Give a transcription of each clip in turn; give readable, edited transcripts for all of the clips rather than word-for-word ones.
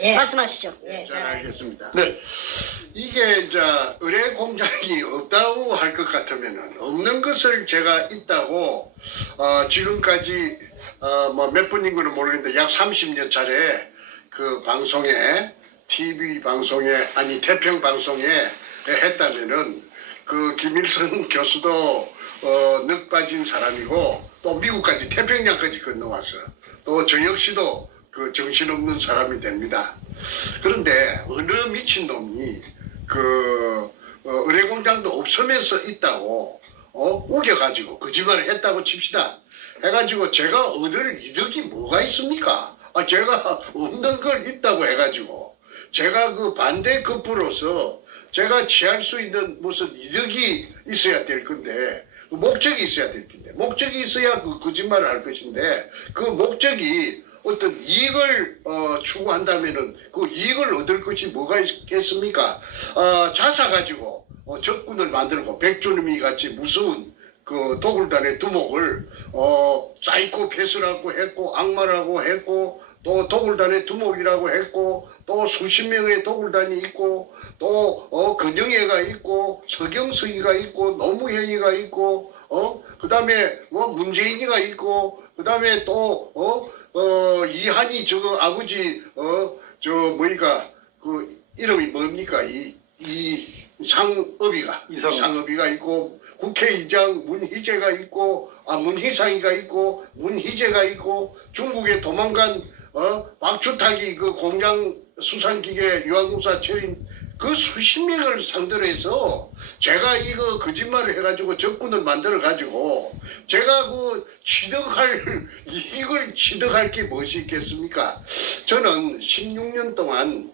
예, 말씀하시죠. 네, 예, 잘 알겠습니다. 네, 이게 이제 의뢰 공장이 없다고 할 것 같으면은 없는 것을 제가 있다고 지금까지 뭐 몇 분인 거는 모르겠는데 약 30여 차례 그 방송에 TV 방송에 아니 태평 방송에 했다면은 그 김일성 교수도 늑 빠진 사람이고 또 미국까지 태평양까지 건너왔어. 또 저 역시도 그 정신없는 사람이 됩니다. 그런데 어느 미친놈이 그 의뢰공장도 없으면서 있다고 우겨가지고 거짓말을 했다고 칩시다. 해가지고 제가 얻을 이득이 뭐가 있습니까? 제가 없는 걸 있다고 해가지고 제가 그 반대 급부로서 제가 취할 수 있는 무슨 이득이 있어야 될 건데 그 목적이 있어야 될 건데 목적이 있어야 그 거짓말을 할 것인데 그 목적이 어떤 이익을 추구한다면은 그 이익을 얻을 것이 뭐가 있겠습니까? 자사 가지고 적군을 만들고 백주님이 같이 무서운 그 도굴단의 두목을 사이코패스라고 했고 악마라고 했고 또 도굴단의 두목이라고 했고 또 수십 명의 도굴단이 있고 또 근영애가 있고 서경석이가 있고 노무현이가 있고 그다음에 뭐 문재인이가 있고 그다음에 또 이한이 저거 아버지 저 뭐니까 그 이름이 뭡니까 이 상업이가 이상업이가 있고 국회의장 문희재가 있고 문희상이가 있고 문희재가 있고 중국에 도망간 박주탁이 그 공장 수산기계 유한공사 차린 그 수십 명을 상대로 해서 제가 이거 거짓말을 해가지고 적군을 만들어 가지고 제가 그 이걸 취득할 게 무엇이 있겠습니까? 저는 16년 동안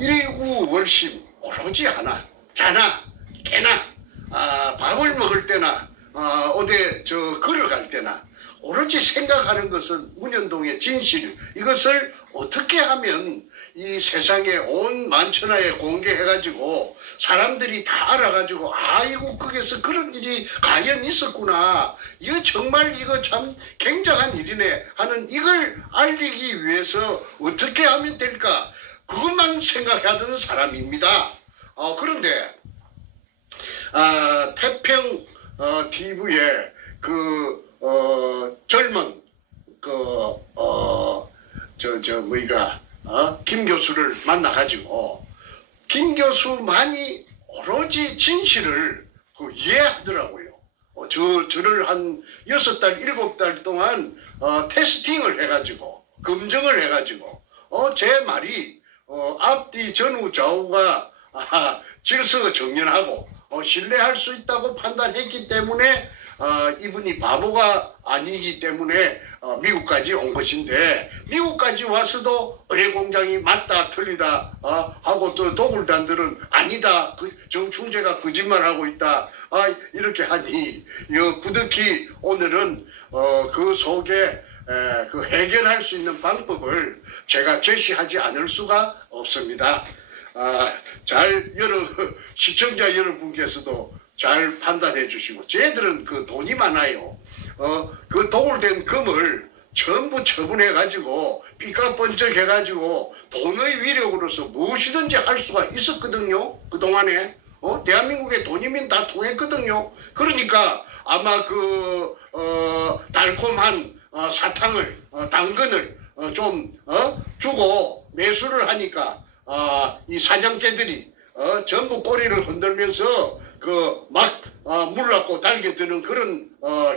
일구월심 오로지 하나 자나 깨나 밥을 먹을 때나 어디 저 걸어갈 때나 오로지 생각하는 것은 문현동의 진실 이것을 어떻게 하면 이 세상에 온 만천하에 공개해가지고 사람들이 다 알아가지고 아이고 거기서 그런 일이 과연 있었구나 이거 정말 이거 참 굉장한 일이네 하는 이걸 알리기 위해서 어떻게 하면 될까 그것만 생각하던 사람입니다. 그런데 태평 TV에 그 젊은 김 교수를 만나가지고 김 교수만이 오로지 진실을 이해하더라고요. 저를 한 6달, 7달 동안 테스팅을 해가지고 검증을 해가지고 제 말이 앞뒤 전후 좌우가 질서가 정연하고 신뢰할 수 있다고 판단했기 때문에 이분이 바보가 아니기 때문에 미국까지 온 것인데 미국까지 와서도 의뢰공장이 맞다 틀리다 하고 또 도굴단들은 아니다 정충재가 거짓말하고 있다 이렇게 하니 부득이 오늘은 그 속에 그 해결할 수 있는 방법을 제가 제시하지 않을 수가 없습니다. 시청자 여러분께서도 잘 판단해 주시고 쟤들은 그 돈이 많아요. 그 도굴된 금을 전부 처분해 가지고 삐까번쩍 해 가지고 돈의 위력으로서 무엇이든지 할 수가 있었거든요. 그동안에 대한민국의 돈이면 다 통했거든요. 그러니까 아마 그 달콤한 사탕을 당근을 좀 주고 매수를 하니까 이 사냥개들이 전부 꼬리를 흔들면서 그 막 물라고 달겨드는 그런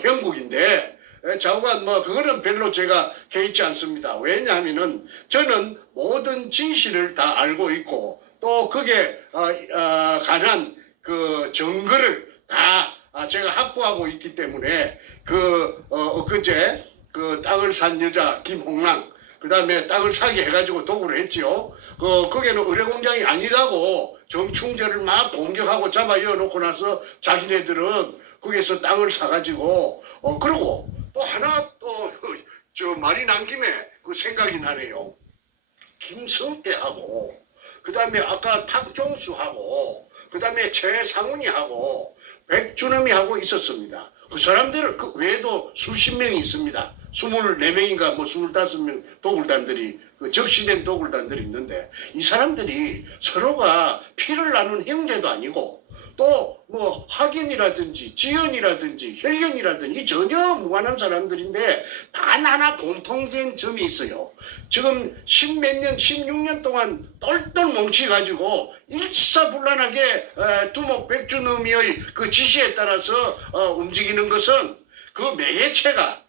형국인데 좌우간 뭐 그거는 별로 제가 개의치 않습니다. 왜냐하면은 저는 모든 진실을 다 알고 있고 또 그게 관한 그 증거를 다 제가 확보하고 있기 때문에 엊그제 그 땅을 산 여자 김홍랑 그 다음에 땅을 사게 해가지고 도구를 했지요. 거기는 의뢰공장이 아니다고 정충재를 막 공격하고 잡아 이어놓고 나서 자기네들은 거기에서 땅을 사가지고 그러고 또 하나 또 저 말이 난 김에 그 생각이 나네요. 김성태하고 그 다음에 아까 탁종수하고 그 다음에 최상훈이하고 백준엄이하고 있었습니다. 그 사람들은 그 외에도 수십 명이 있습니다. 24명인가 뭐 25명 도굴단들이 그 적시된 도굴단들이 있는데 이 사람들이 서로가 피를 나눈 형제도 아니고 또 뭐 학연이라든지 지연이라든지 혈연이라든지 전혀 무관한 사람들인데 단 하나 공통된 점이 있어요. 지금 16년 동안 똘똘 뭉치가지고 일사불란하게 두목백주놈이의 그 지시에 따라서 움직이는 것은 그 매개체가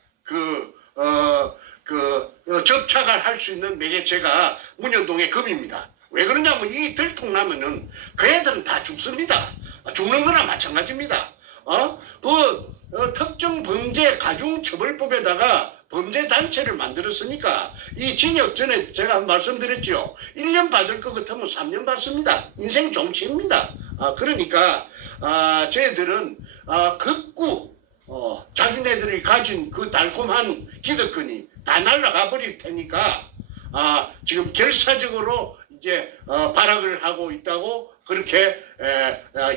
접착을 할 수 있는 매개체가 문현동의 검입니다. 왜 그러냐면 이 들통나면은 그 애들은 다 죽습니다. 죽는 거나 마찬가지입니다. 특정 범죄 가중처벌법에다가 범죄 단체를 만들었으니까 이 징역 전에 제가 말씀드렸죠. 1년 받을 것 같으면 3년 받습니다. 인생 종치입니다. 그러니까 쟤들은 극구 자기네들이 가진 그 달콤한 기득권이 다 날아가 버릴 테니까 지금 결사적으로 이제 발악을 하고 있다고 그렇게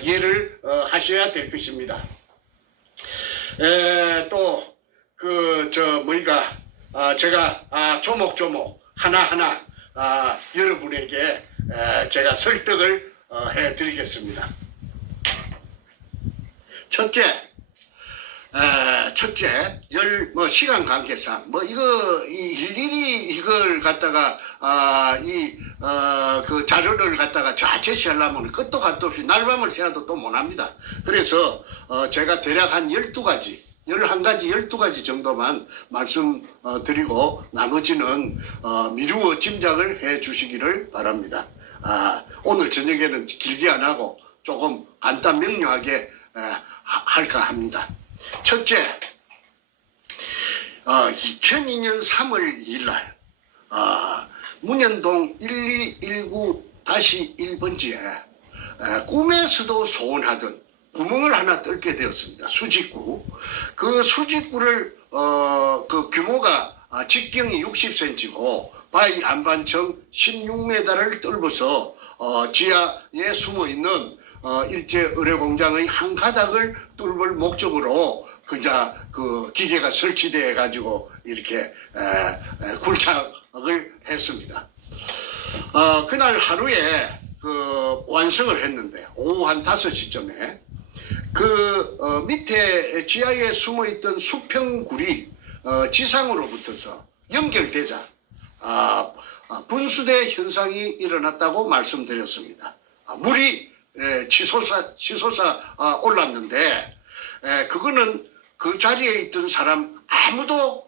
이해를 하셔야 될 것입니다. 또 제가 조목조목 하나하나 여러분에게 제가 설득을 해드리겠습니다. 첫째, 시간 관계상, 일일이 이걸 갖다가, 그 자료를 갖다가 제시하려면 끝도 갓도 없이 날밤을 새도 또 못합니다. 그래서, 제가 대략 한 12가지, 11가지, 12가지 정도만 말씀드리고, 나머지는, 미루어 짐작을 해 주시기를 바랍니다. 오늘 저녁에는 길게 안 하고 조금 간단 명료하게, 할까 합니다. 첫째, 2002년 3월 2일 날, 문현동 1219-1번지에 꿈에서도 소원하던 구멍을 하나 뚫게 되었습니다. 수직구. 그 수직구를, 그 규모가 직경이 60cm고, 바위 안반청 16m를 뚫어서, 지하에 숨어 있는 일제 의뢰 공장의 한 가닥을 뚫을 목적으로 그 기계가 설치되어 가지고 이렇게 굴착을 했습니다. 그날 하루에 그 완성을 했는데 오후 한 5시쯤에 그 밑에 지하에 숨어 있던 수평굴이 지상으로부터서 연결되자 분수대 현상이 일어났다고 말씀드렸습니다. 물이 치솟아 올랐는데, 그거는 그 자리에 있던 사람 아무도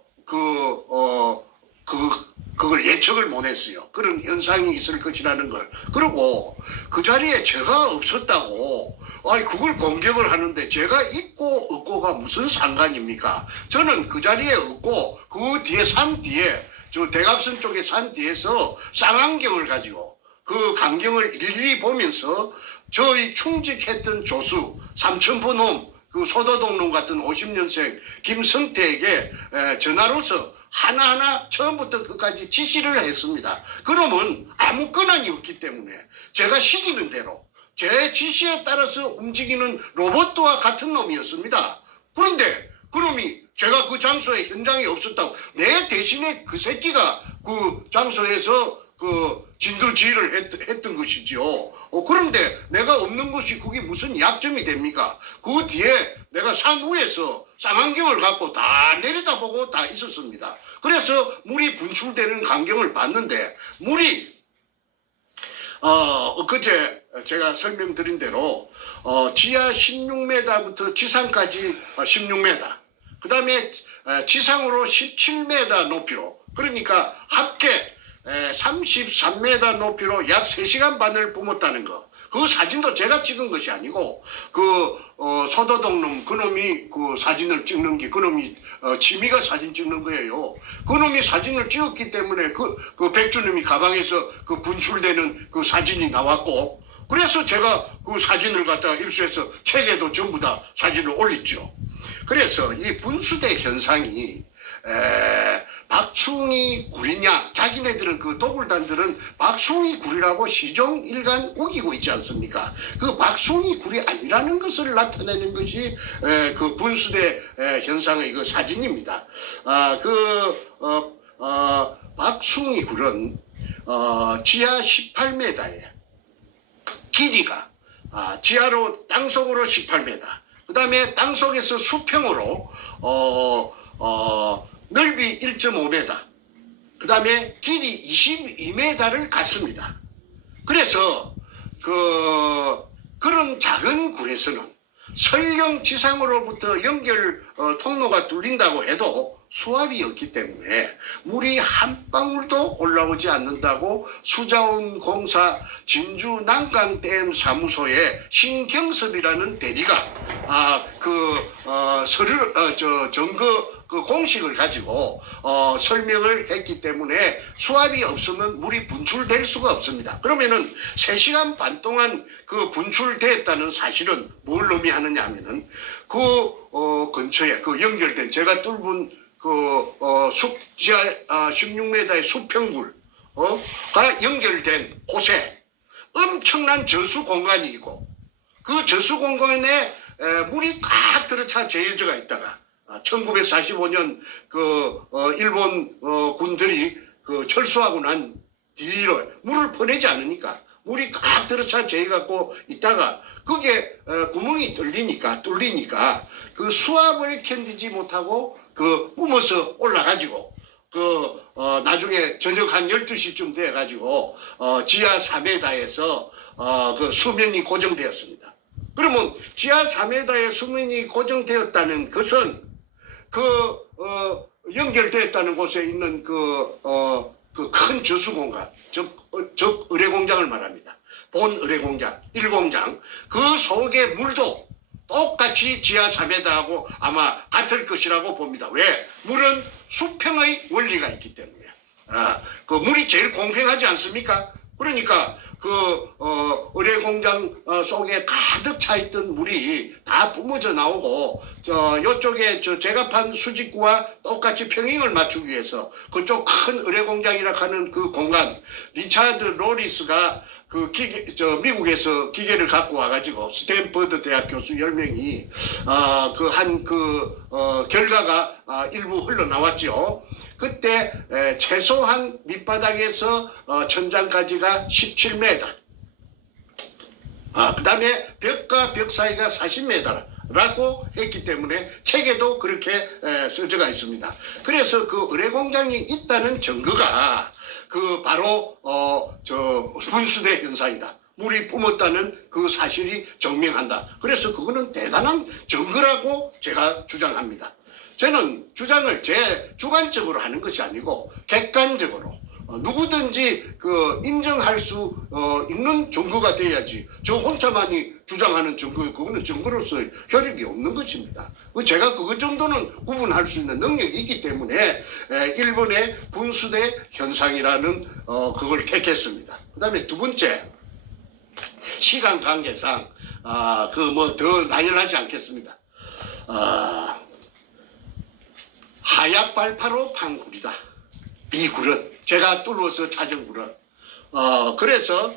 그걸 예측을 못 했어요. 그런 현상이 있을 것이라는 걸. 그리고 그 자리에 제가 없었다고, 그걸 공격을 하는데 제가 있고 없고가 무슨 상관입니까? 저는 그 자리에 없고, 그 뒤에 산 뒤에, 저 대각선 쪽에 산 뒤에서 쌍안경을 가지고, 그 광경을 일일이 보면서 저희 충직했던 조수, 삼천포 놈, 그 소도동 놈 같은 50년생 김성태에게 전화로서 하나하나 처음부터 끝까지 지시를 했습니다. 그러면 아무 권한이 없기 때문에 제가 시키는 대로 제 지시에 따라서 움직이는 로봇과 같은 놈이었습니다. 그런데 그놈이 제가 그 장소에 현장에 없었다고 내 대신에 그 새끼가 그 장소에서 그 진두지휘를 했던 것이지요. 그런데 내가 없는 것이 그게 무슨 약점이 됩니까? 그 뒤에 내가 산 위에서 쌍안경을 갖고 다 내려다보고 다 있었습니다. 그래서 물이 분출되는 광경을 봤는데 물이 엊그제 제가 설명드린 대로 지하 16m부터 지상까지 16m, 그 다음에 지상으로 17m 높이로, 그러니까 합계 33m 높이로 약 3시간 반을 뿜었다는 거. 그 사진도 제가 찍은 것이 아니고 소도동 놈, 그놈이 그 사진을 찍는 게, 그놈이 취미가 사진 찍는 거예요. 그놈이 사진을 찍었기 때문에 그 백주님이 가방에서 그 분출되는 그 사진이 나왔고, 그래서 제가 그 사진을 갖다가 입수해서 책에도 전부 다 사진을 올렸죠. 그래서 이 분수대 현상이 박충희 굴이냐, 자기네들은 그 도굴단들은 박충희 굴이라고 시종 일관 우기고 있지 않습니까? 그 박충희 굴이 아니라는 것을 나타내는 것이 그 분수대 현상의 그 사진입니다. 박충희 굴은 지하 18m에 길이가 지하로 땅속으로 18m, 그 다음에 땅속에서 수평으로 넓이 1.5m, 그 다음에 길이 22m를 갖습니다. 그래서 그런 작은 굴에서는 설령 지상으로부터 연결 통로가 뚫린다고 해도 수압이 없기 때문에 물이 한 방울도 올라오지 않는다고 수자원공사 진주 난강댐 사무소의 신경섭이라는 대리가 점거 그 공식을 가지고 설명을 했기 때문에 수압이 없으면 물이 분출될 수가 없습니다. 그러면은 3시간 반 동안 그 분출됐다는 사실은 뭘 의미하느냐 하면은 근처에 그 연결된 제가 뚫은 지하 16m의 수평굴 가 연결된 곳에 엄청난 저수 공간이 있고, 그 저수 공간에 물이 꽉 들어차 재해져가 있다가 1945년 일본 군들이 철수하고 난 뒤로 물을 퍼내지 않으니까 물이 꽉 들어차 재해갖고 있다가 그게 구멍이 뚫리니까 그 수압을 견디지 못하고 뿜어서 올라가지고 나중에 저녁 한 12시쯤 돼가지고 지하 4m에서 수면이 고정되었습니다. 그러면 지하 4m에 수면이 고정되었다는 것은 연결되었다는 곳에 있는 큰 저수 공간, 즉 의뢰공장을 말합니다. 본 의뢰공장, 1공장, 그 속의 물도 똑같이 지하 4m하고 아마 같을 것이라고 봅니다. 왜? 물은 수평의 원리가 있기 때문에. 물이 제일 공평하지 않습니까? 그러니까 의뢰공장 속에 가득 차 있던 물이 다 뿜어져 나오고 이쪽에 제가 판 수직구와 똑같이 평행을 맞추기 위해서 그쪽 큰 의뢰공장이라 하는 그 공간, 리차드 로리스가 미국에서 기계를 갖고 와가지고 스탠퍼드 대학 교수 10명이 결과가 일부 흘러나왔죠. 그때 최소한 밑바닥에서 천장까지가 17m, 그 다음에 벽과 벽 사이가 40m라고 했기 때문에 책에도 그렇게 써져가 있습니다. 그래서 그 의뢰공장이 있다는 증거가 바로 분수대 현상이다. 물이 뿜었다는 그 사실이 증명한다. 그래서 그거는 대단한 증거라고 제가 주장합니다. 저는 주장을 제 주관적으로 하는 것이 아니고 객관적으로 누구든지 인정할 수 있는 증거가 돼야지 저 혼자만이 주장하는 증거, 그거는 증거로서 혈입이 없는 것입니다. 제가 그것 정도는 구분할 수 있는 능력이 있기 때문에 일본의 분수대 현상이라는 그걸 택했습니다. 그 다음에 두 번째, 시간 관계상 더 나열하지 않겠습니다. 하약 발파로 판 굴이다. 이 굴은 제가 뚫어서 찾은 굴은 그래서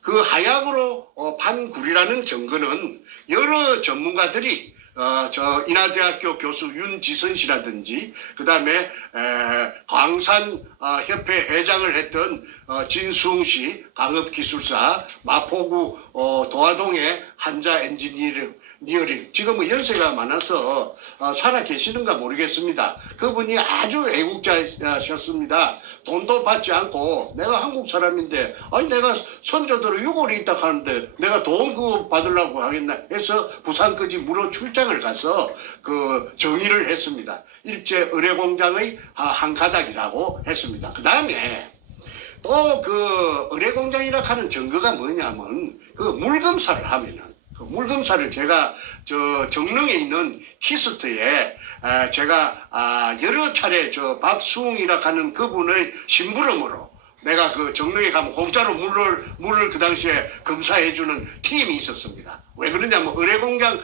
그 하약으로 판 굴이라는 증거는 여러 전문가들이 인하대학교 교수 윤지선 씨라든지 그 다음에 광산협회 회장을 했던 진수웅 씨, 강업기술사, 마포구 도화동의 한자 엔지니어링, 지금은 연세가 많아서 살아 계시는가 모르겠습니다. 그분이 아주 애국자셨습니다. 돈도 받지 않고 내가 한국 사람인데 내가 선조들을 유골이 있다 하는데 내가 돈 그거 받으려고 하겠나 해서 부산까지 무료 출장을 가서 정의를 했습니다. 일제 의뢰공장의 한 가닥이라고 했습니다. 그 다음에 또 의뢰공장이라 하는 증거가 뭐냐면 물검사를 하면은 물검사를 제가 정릉에 있는 키스트에 제가 여러 차례 박수웅이라 하는 그분의 심부름으로 내가 그 정릉에 가면 공짜로 물을 그 당시에 검사해주는 팀이 있었습니다. 왜 그러냐면 의뢰공장에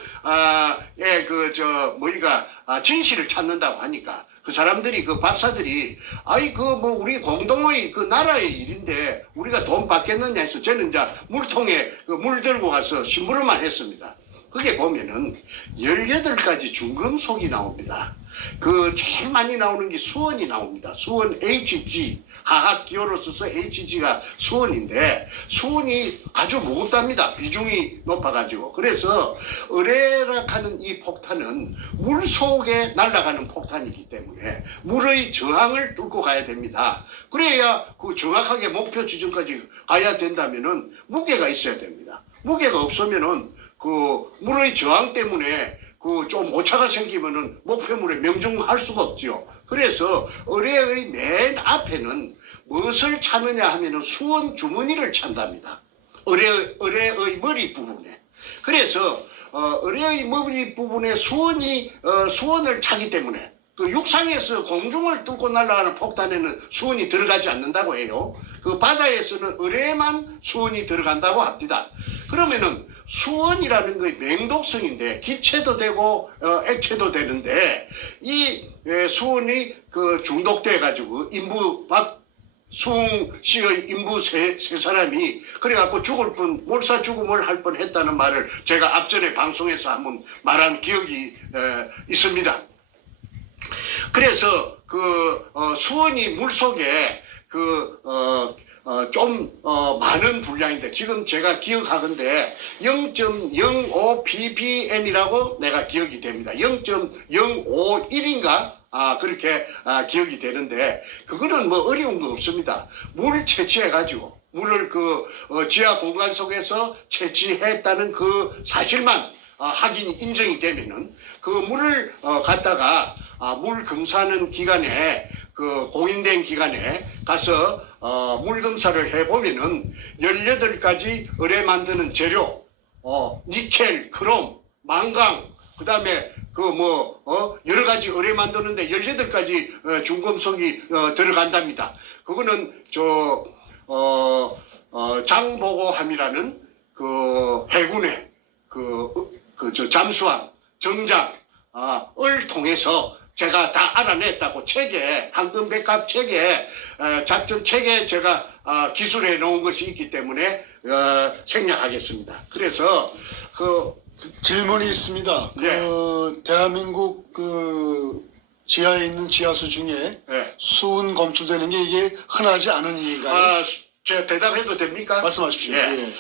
진실을 찾는다고 하니까 그 사람들이 그 박사들이 아이 그 뭐 우리 공동의 그 나라의 일인데 우리가 돈 받겠느냐 해서 저는 이제 물통에 그 물 들고 가서 심부름만 했습니다. 그게 보면은 18가지 중금속이 나옵니다. 그 제일 많이 나오는 게 수원이 나옵니다. 수원 HG, 화학 기호로 써서 HG가 수원인데 수원이 아주 무겁답니다. 비중이 높아가지고. 그래서 의뢰락하는 이 폭탄은 물 속에 날아가는 폭탄이기 때문에 물의 저항을 뚫고 가야 됩니다. 그래야 그 정확하게 목표 지점까지 가야 된다면은 무게가 있어야 됩니다. 무게가 없으면은 그 물의 저항 때문에 그 좀 오차가 생기면은 목표물에 명중할 수가 없죠. 그래서 의뢰의 맨 앞에는 무엇을 찾느냐 하면은 수원 주머니를 찬답니다. 의뢰의 머리 부분에. 그래서 의뢰의 머리 부분에 수원을 차기 때문에 그 육상에서 공중을 뚫고 날아가는 폭탄에는 수온이 들어가지 않는다고 해요. 그 바다에서는 의뢰에만 수온이 들어간다고 합니다. 그러면은 수온이라는 게 맹독성인데 기체도 되고 액체도 되는데 이 수온이 그 중독돼 가지고 박수웅 씨의 인부 세 사람이 그래갖고 죽을 뻔 몰사 죽음을 할 뻔했다는 말을 제가 앞전에 방송에서 한번 말한 기억이 있습니다. 그래서 수온이 물속에 많은 분량인데 지금 제가 기억하건데 0.05 ppm이라고 내가 기억이 됩니다. 0.051인가? 그렇게 기억이 되는데 그거는 뭐 어려운 거 없습니다. 물을 채취해가지고 물을 지하 공간 속에서 채취했다는 그 사실만 확인이 인정이 되면은 그 물을 갖다가 물 검사하는 기관에 공인된 기관에 가서 물 검사를 해보면은 18가지 의뢰 만드는 재료, 니켈, 크롬, 망강, 그 다음에 여러 가지 의뢰 만드는데 18가지 중금속이 들어간답니다. 그거는 장보고함이라는 해군의 잠수함, 정장, 을 통해서 제가 다 알아냈다고 책에 황금백합 책에 작전 책에 제가 기술해 놓은 것이 있기 때문에 생략하겠습니다. 그래서 질문이 있습니다. 네. 대한민국 지하에 있는 지하수 중에 네. 수은 검출되는 게 이게 흔하지 않은 일인가요? 제가 대답해도 됩니까? 말씀하십시오. 예. 예.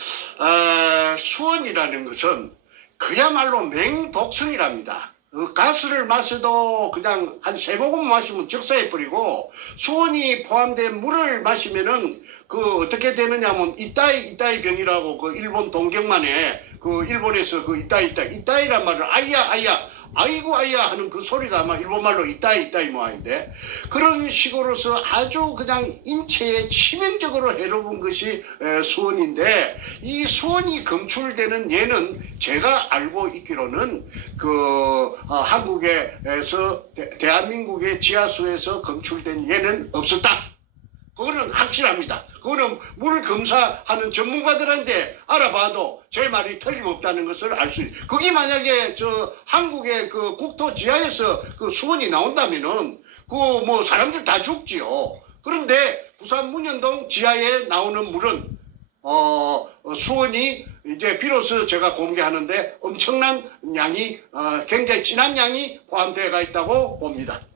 수원이라는 것은 그야말로 맹독성이랍니다. 가스를 마셔도 그냥 한 3모금 마시면 적사해 버리고 수온이 포함된 물을 마시면은 어떻게 되느냐면 이따이 병이라고 일본 동경만에 일본에서 이따이란 말을 아이야 아이고 아이야 하는 그 소리가 아마 일본말로 이따이 모양인데 그런 식으로서 아주 그냥 인체에 치명적으로 해로운 것이 수온인데 이 수온이 검출되는 예는 제가 알고 있기로는 한국에서 대한민국의 지하수에서 검출된 예는 없었다. 그거는 확실합니다. 그거는 물 검사하는 전문가들한테 알아봐도 제 말이 틀림없다는 것을 알 수 있어요. 그게 만약에 한국의 국토 지하에서 수온이 나온다면은 사람들 다 죽지요. 그런데 부산 문현동 지하에 나오는 물은 수온이 이제 비로소 제가 공개하는데 엄청난 양이 굉장히 진한 양이 포함되어 있다고 봅니다.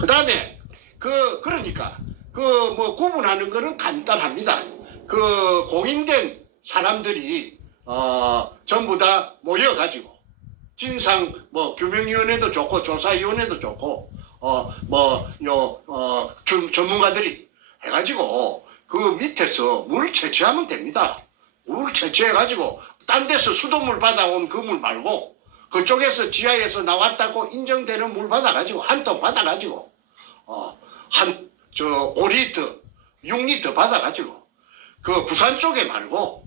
그 다음에 그러니까 구분하는 거는 간단합니다. 공인된 사람들이 전부 다 모여가지고 진상 규명위원회도 좋고 조사위원회도 좋고 전문가들이 해가지고 밑에서 물 채취하면 됩니다. 물 채취해가지고 딴 데서 수돗물 받아온 그 물 말고 그쪽에서 지하에서 나왔다고 인정되는 물 받아가지고 한 통 받아가지고 5리터, 6리터 받아가지고 부산 쪽에 말고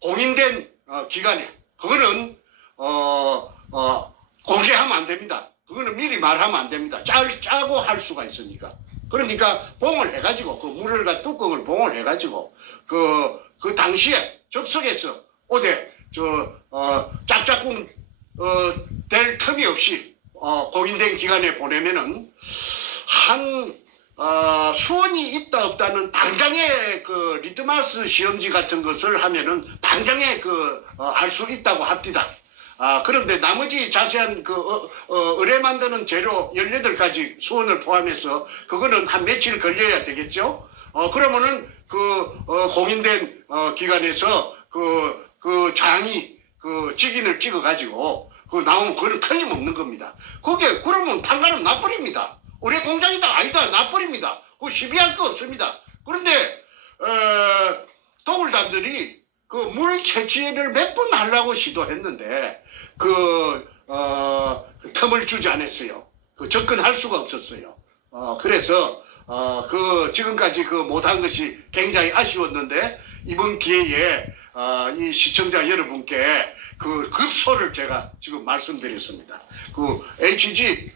공인된 기관에 그거는 공개하면 안 됩니다. 그거는 미리 말하면 안 됩니다. 짜고 할 수가 있으니까 그러니까 봉을 해가지고 그 물을과 뚜껑을 봉을 해가지고 그 당시에 적석에서 오대 짝짝꿍 될 틈이 없이 공인된 기간에 보내면은 수원이 있다 없다는 당장의 그 리트마스 시험지 같은 것을 하면은 당장에 알 수 있다고 합니다. 그런데 나머지 자세한 의뢰 만드는 재료 18가지 수원을 포함해서 그거는 한 며칠 걸려야 되겠죠. 그러면은 공인된 기관에서 그 장이 직인을 찍어 가지고 나오면 그건 틀림없는 겁니다. 그게 그러면 판가름 나버립니다. 의뢰 공장이다 아니다 나버립니다. 그거 시비할 거 없습니다. 그런데 도굴단들이 물 채취를 몇 번 하려고 시도했는데 틈을 주지 않았어요. 접근할 수가 없었어요. 그래서 지금까지 못한 것이 굉장히 아쉬웠는데 이번 기회에 이 시청자 여러분께 급소를 제가 지금 말씀드렸습니다. HG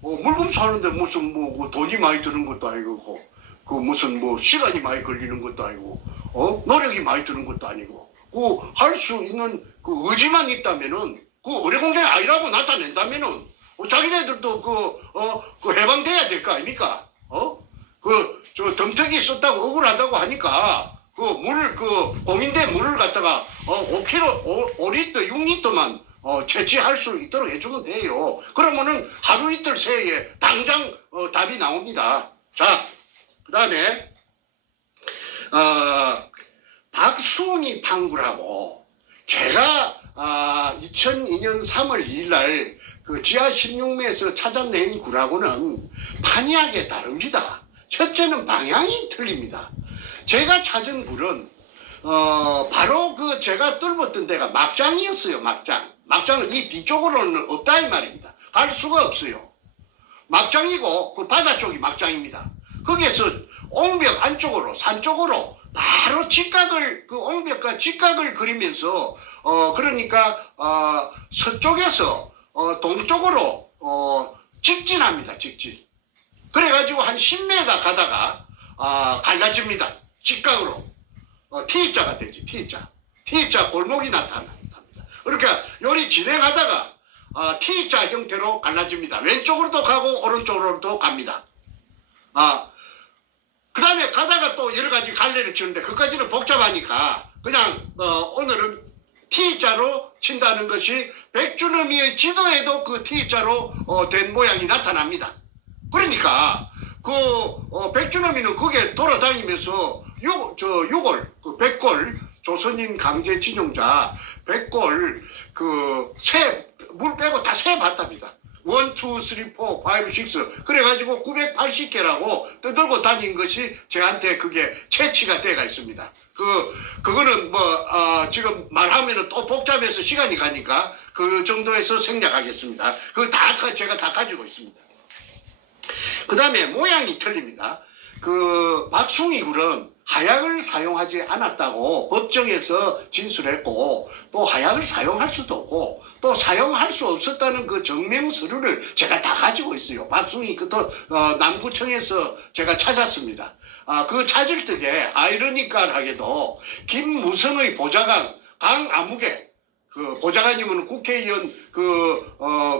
물금 사는데 무슨 돈이 많이 드는 것도 아니고 무슨 시간이 많이 걸리는 것도 아니고 노력이 많이 드는 것도 아니고 할 수 있는 의지만 있다면은 의뢰공장이 아니라고 나타낸다면은 자기네들도 해방돼야 될 거 아닙니까? 덤터기 썼다고 억울하다고 하니까 공인된 물을 갖다가 5리터 6리터만 채취할 수 있도록 해주면 돼요. 그러면은 하루 이틀 새에 당장 답이 나옵니다. 자, 그 다음에 박수홍이 판굴하고 제가 2002년 3월 2일 날 지하 16매에서 찾아낸 굴하고는 판이하게 다릅니다. 첫째는 방향이 틀립니다. 제가 찾은 굴은 바로 제가 뚫었던 데가 막장이었어요. 막장은 이 뒤쪽으로는 없다 이 말입니다. 갈 수가 없어요. 막장이고 바다 쪽이 막장입니다. 거기에서 옹벽 안쪽으로 산 쪽으로 바로 직각을 옹벽과 직각을 그리면서 그러니까 서쪽에서 동쪽으로 직진합니다. 직진. 그래가지고 한 10m 가다가 갈라집니다. 직각으로 T자가 되지. T자 골목이 나타납니다. 그러니까 요리 진행하다가 T자 형태로 갈라집니다. 왼쪽으로도 가고 오른쪽으로도 갑니다. 그 다음에 가다가 또 여러 가지 갈래를 치는데 그까지는 복잡하니까 그냥 오늘은 T자로 친다는 것이 백주너미의 지도에도 T자로 된 모양이 나타납니다. 그러니까 백주너미는 거기에 돌아다니면서 유골 백골 조선인 강제 진용자 백골 물 빼고 다 세 봤답니다. 1, 2, 3, 4, 5, 6 그래가지고 980개라고 떠들고 다닌 것이 저한테 그게 채취가 돼가 있습니다. 그거는 지금 말하면은 또 복잡해서 시간이 가니까 그 정도에서 생략하겠습니다. 제가 다 가지고 있습니다. 그 다음에 모양이 틀립니다. 박숭이 굴은 하약을 사용하지 않았다고 법정에서 진술했고 또 하약을 사용할 수도 없고 또 사용할 수 없었다는 정명 서류를 제가 다 가지고 있어요. 박숭이 남구청에서 제가 찾았습니다. 찾을 적에 아이러니컬하게도 김무성의 보좌관 강아무개 보좌관이면 국회의원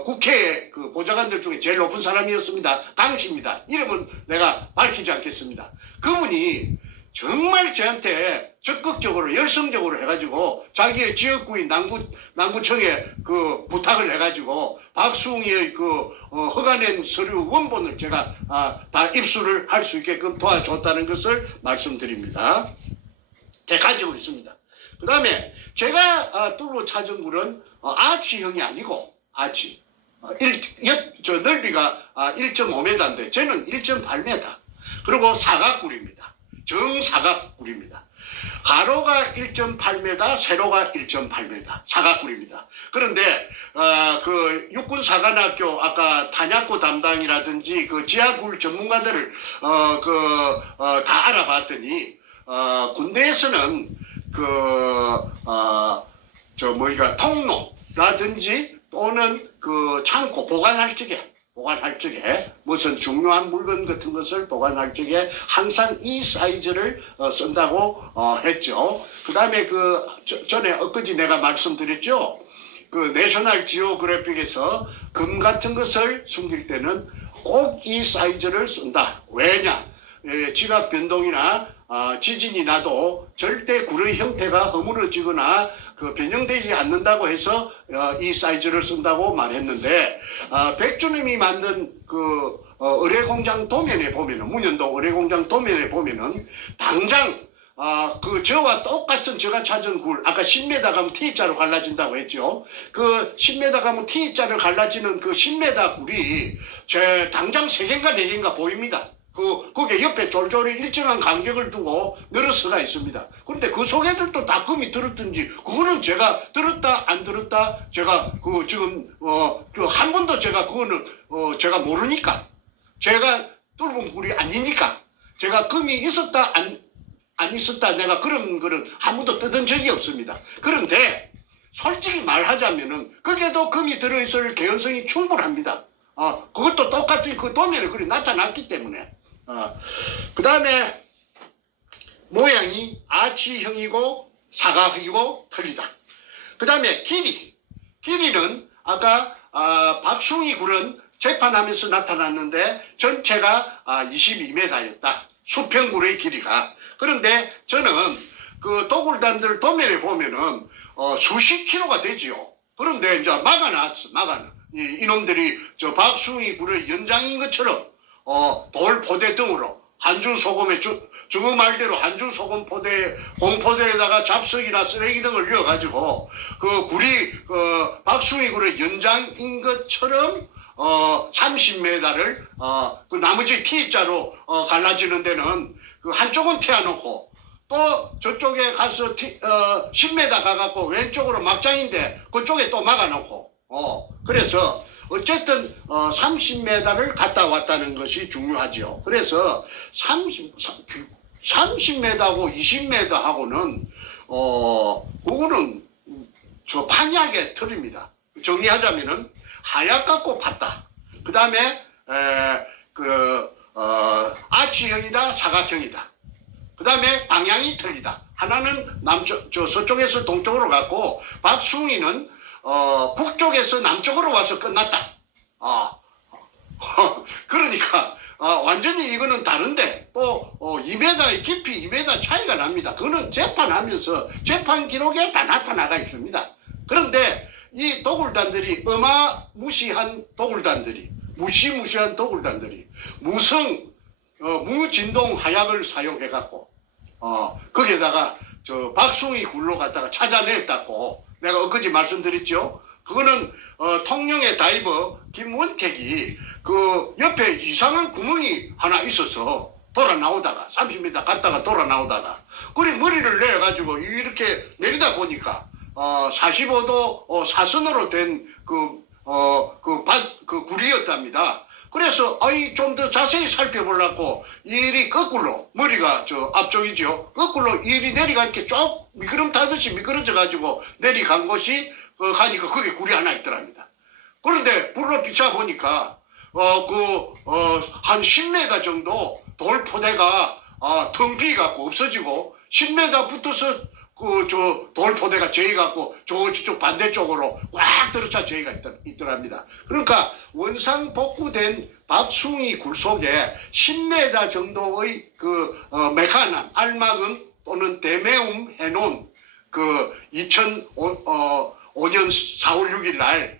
국회 보좌관들 중에 제일 높은 사람이었습니다. 강씨입니다. 이름은 내가 밝히지 않겠습니다. 그분이 정말 저한테 적극적으로 열성적으로 해가지고 자기의 지역구인 남구청에 부탁을 해가지고 박수웅의 허가낸 서류 원본을 제가 다 입수를 할 수 있게끔 도와줬다는 것을 말씀드립니다. 제가 가지고 있습니다. 그 다음에 제가 뚫고 찾은 굴은 아치형이 아니고 아치 넓이가 1.5m인데 저는 1.8m 그리고 사각굴입니다. 정사각굴입니다. 가로가 1.8m, 세로가 1.8m 사각굴입니다. 그런데 육군 사관학교 아까 탄약고 담당이라든지 지하굴 전문가들을 다 알아봤더니 군대에서는 통로라든지 또는 창고 보관할 적에 보관할 적에 무슨 중요한 물건 같은 것을 보관할 적에 항상 이 사이즈를 쓴다고 했죠. 그 다음에 전에 엊그제 내가 말씀드렸죠. 그 내셔널 지오그래픽에서 금 같은 것을 숨길 때는 꼭 이 사이즈를 쓴다. 왜냐? 지각 변동이나 지진이 나도 절대 굴의 형태가 허물어지거나 변형되지 않는다고 해서 이 사이즈를 쓴다고 말했는데, 백주님이 만든 의뢰공장 도면에 보면은, 문현동 의뢰공장 도면에 보면은 당장 저와 똑같은 제가 찾은 굴, 아까 10m 가면 T자로 갈라진다고 했죠. 그 10m 가면 T자로 갈라지는 그 10m 굴이 당장 3개인가 4개인가 보입니다. 거기에 옆에 졸졸이 일정한 간격을 두고 늘어서가 있습니다. 그런데 그 속에들도 다 금이 들었든지, 그거는 제가 들었다, 안 들었다, 제가 지금, 한 번도 제가 그거는, 제가 모르니까. 제가 뚫은 굴이 아니니까. 제가 금이 있었다, 안 있었다, 내가 그런 거는 한 번도 뜯은 적이 없습니다. 그런데, 솔직히 말하자면은, 거기에도 금이 들어있을 개연성이 충분합니다. 그것도 똑같이 그 도면에 그리 나타났기 때문에. 그 다음에 모양이 아치형이고 사각이고 틀리다. 그 다음에 길이는 아까 박숭이 굴은 재판하면서 나타났는데 전체가 22m였다. 수평굴의 길이가. 그런데 저는 그 도굴단들 도면에 보면은 수십 킬로가 되지요. 그런데 이제 막아놨어. 이놈들이 저 박숭이 굴의 연장인 것처럼 돌 포대 등으로 한주 소금에 주그 말대로 한주 소금 포대 공포대에다가 잡석이나 쓰레기 등을 넣어가지고 그 굴이 박숭이 굴의 연장인 것처럼 30m를 그 나머지 T자로 갈라지는 데는 그 한쪽은 태워놓고 또 저쪽에 가서 10m 가갖고 왼쪽으로 막장인데 그쪽에 또 막아놓고 그래서 어쨌든 30m를 갔다 왔다는 것이 중요하죠. 그래서 30m하고 20m하고는 그거는 저 판약의 틀입니다. 정리하자면은 하얗갖고 봤다. 그 다음에 아치형이다, 사각형이다. 그 다음에 방향이 틀리다. 하나는 서쪽에서 동쪽으로 갔고 박숭이는 북쪽에서 남쪽으로 와서 끝났다. 그러니까 완전히 이거는 다른데 또 2m의 깊이 2m 차이가 납니다. 그거는 재판하면서 재판 기록에 다 나타나가 있습니다. 그런데 이 도굴단들이 무시무시한 도굴단들이 무진동 하약을 사용해 갖고 거기에다가 저 박숭이 굴로 갖다가 찾아냈다고 내가 엊그제 말씀드렸죠. 그거는 통영의 다이버 김원택이 그 옆에 이상한 구멍이 하나 있어서 돌아 나오다가 30m 갔다가 돌아 나오다가 그리 머리를 내가지고 이렇게 내리다 보니까 45도 사선으로 된 그 굴이었답니다. 그래서 좀 더 자세히 살펴보려고 일이 거꾸로 머리가 저 앞쪽이죠. 거꾸로 일이 내려가니까 쭉 미끄럼 타듯이 미끄러져 가지고 내려간 곳이 가니까 그게 굴이 하나 있더랍니다. 그런데 불로 비춰 보니까 한 10m 정도 돌 포대가 텅 비어 갖고 없어지고 10m 붙어서 돌 포대가 저희 갖고 저쪽 반대쪽으로 꽉 들어차 저희가 있더랍니다. 그러니까 원상 복구된 박숭이 굴 속에 10m 정도의 메카난 알마금 또는 데메움 해놓은 2005년 4월 6일 날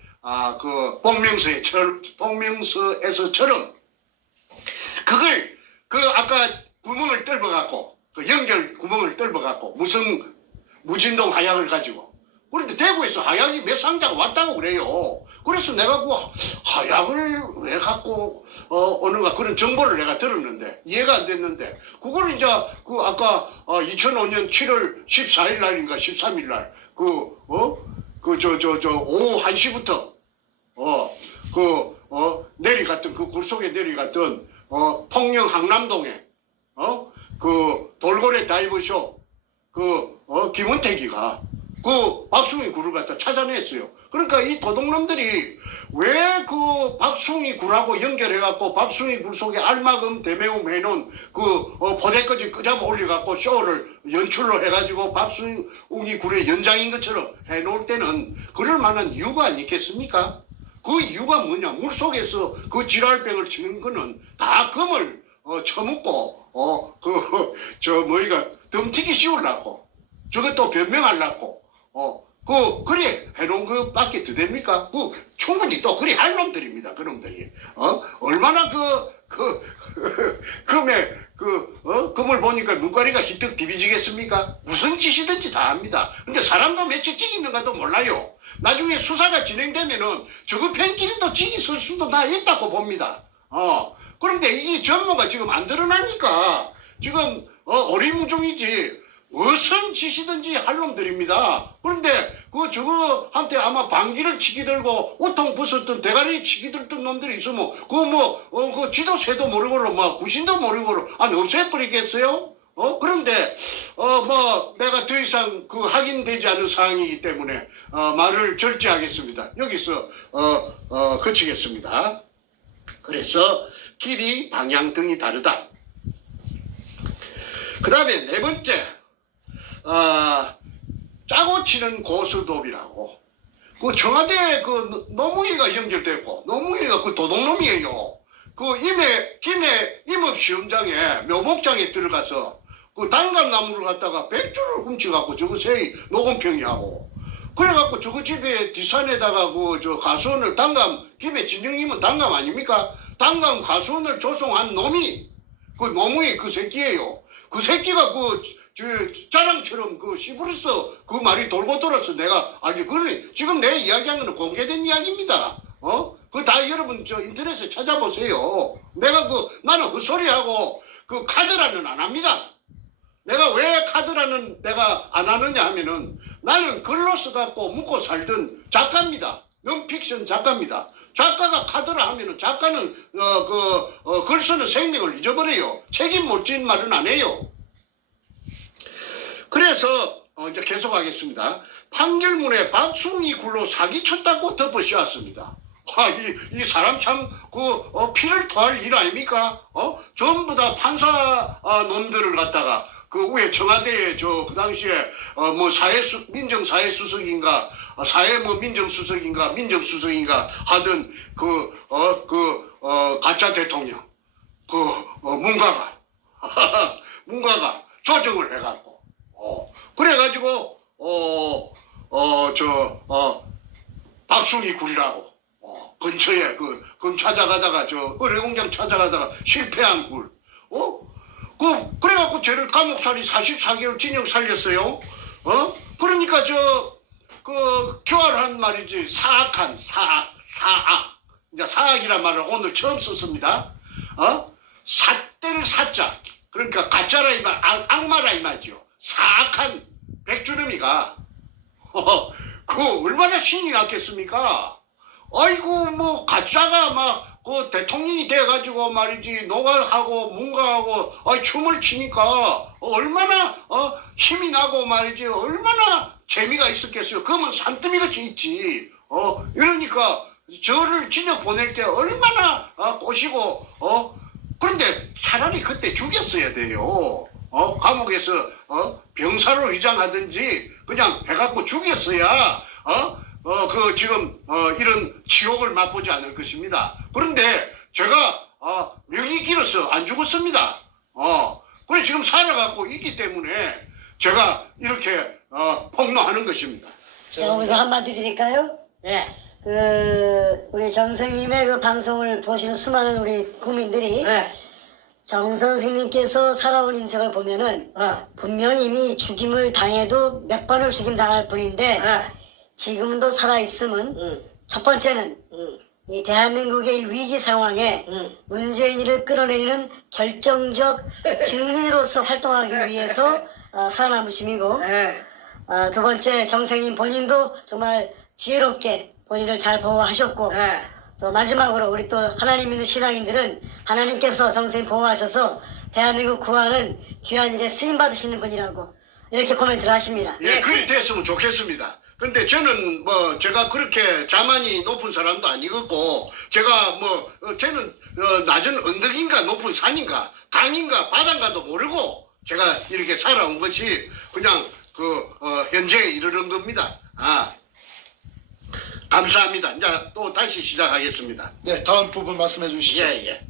복명서에서처럼 그걸 아까 구멍을 뚫어갖고 연결 구멍을 뚫어갖고 무진동 하약을 가지고 그런데 대구에서 하약이 몇 상자가 왔다고 그래요. 그래서 내가 하약을 왜 갖고 오는가 그런 정보를 내가 들었는데 이해가 안 됐는데 그거는 이제 아까 2005년 7월 14일 날인가 13일 날 오후 1시부터 내려갔던 굴 속에 내려갔던 통영 항남동에 돌고래 다이버쇼 김원택이가 그 박숭이 굴을 갖다 찾아냈어요. 그러니까 이 도둑놈들이 왜 그 박숭이 굴하고 연결해갖고 박숭이 굴 속에 알마금 대매움 해놓은 그 포대까지 끄잡아 올려갖고 쇼를 연출로 해가지고 박숭이 굴의 연장인 것처럼 해놓을 때는 그럴 만한 이유가 아니겠습니까? 그 이유가 뭐냐? 물속에서 그 지랄병을 치는 거는 다 금을 처먹고 뭐이가 덤튀기 씌우려고 저것도 변명하려고 그래 해놓은 것밖에 더 됩니까? 충분히 또 그리 할 놈들입니다. 그 놈들이 얼마나 금을 보니까 눈가리가 희뜩 비비지겠습니까? 무슨 짓이든지 다 합니다. 근데 사람도 며칠 찍있는가도 몰라요. 나중에 수사가 진행되면은 저거 팬끼리도 찍이 쓸 수도 다 있다고 봅니다. 그런데 이게 전모가 지금 안 드러나니까 지금 어리무중이지 어떤 짓이든지 할 놈들입니다. 그런데 저거한테 아마 방귀를 치기 들고 우통 벗었던 대가리 치기 들던 놈들이 있으면 그 지도 새도 모르고 막 구신도 모르고 없애버리겠어요? 그런데 내가 더 이상 확인되지 않은 사항이기 때문에 말을 절제하겠습니다. 여기서 그치겠습니다. 그래서 길이 방향등이 다르다. 그 다음에 네 번째 짜고 치는 고수톱이라고 청와대 노무이가 연결되고 노무이가 도둑놈이에요. 김해 임업시험장에 묘목장에 들어가서 단감나무를 갖다가 100주를 훔쳐갖고 저거 세이 녹음평이하고 그래갖고 저거 집에 뒷산에다가 가수원을 김해 진영님은 단감 아닙니까? 단감 가수원을 조성한 놈이 노무이 새끼예요. 그 새끼가 자랑처럼 시부르스 말이 돌고 돌아서 내가 지금 내 이야기한 거는 공개된 이야기입니다. 다 여러분 인터넷에 찾아보세요. 나는 헛소리하고 카드라는 안 합니다. 내가 왜 카드라는 내가 안 하느냐 하면은 나는 글로 써갖고 묵고 살던 작가입니다. non-픽션 작가입니다. 작가가 카드라 하면은 작가는 글 쓰는 생명을 잊어버려요. 책임 못 지는 말은 안 해요. 그래서 이제 계속하겠습니다. 판결문에 박숭이 굴로 사기쳤다고 덮어 씌웠습니다. 이 사람 참 피를 토할 일 아닙니까? 전부 다 판사 놈들을 갖다가 위에 청와대에 그 당시에 민정사회수석인가 민정수석인가 하던 가짜 대통령 문가가 조정을 해갖고 그래가지고 박숭이 굴이라고 근처에 찾아가다가 의뢰공장 찾아가다가 실패한 굴 그래갖고 쟤를 감옥살이 44개월 징역 살렸어요. 그러니까 교활한 말이지 사악한 사악 이제 사악이란 말을 오늘 처음 썼습니다. 삿대를 사자 그러니까 가짜라 이 말 악마라 이 말이죠. 사악한 백주름이가 얼마나 신이 났겠습니까? 아이고 가짜가 대통령이 돼가지고 말이지 노가하고 문가하고 춤을 추니까 얼마나 힘이 나고 말이지 얼마나 재미가 있었겠어요. 그러면 산더미같이 있지. 이러니까 저를 진역 보낼 때 얼마나 꼬시고 그런데 차라리 그때 죽였어야 돼요. 감옥에서 병사로 위장하든지 그냥 해갖고 죽였어야 지금 이런 지옥을 맛보지 않을 것입니다. 그런데 제가 명이 길어서 안 죽었습니다. 그래 지금 살아갖고 있기 때문에 제가 이렇게 폭로하는 것입니다. 제가 여기서 한마디 드릴까요? 네. 우리 정 선생님의 방송을 보시는 수많은 우리 국민들이 네. 정 선생님께서 살아온 인생을 보면은 분명히 이미 죽임을 당해도 몇 번을 죽임 당할 뿐인데 지금도 살아있음은 첫 번째는 이 대한민국의 위기 상황에 문재인이를 끌어내리는 결정적 증인으로서 활동하기 위해서 살아남으심이고 두 번째 정 선생님 본인도 정말 지혜롭게 본인을 잘 보호하셨고 또 마지막으로 우리 또 하나님 믿는 신앙인들은 하나님께서 정 선생님 보호하셔서 대한민국 구하는 귀한 일에 쓰임받으시는 분이라고 이렇게 코멘트를 하십니다. 예, 그리 됐으면 좋겠습니다. 근데 저는 뭐 제가 그렇게 자만이 높은 사람도 아니고 제가 뭐 저는 낮은 언덕인가 높은 산인가 강인가 바다인가도 모르고 제가 이렇게 살아온 것이 그냥 현재에 이르는 겁니다. 감사합니다. 이제 또 다시 시작하겠습니다. 네, 다음 부분 말씀해 주시죠. 예.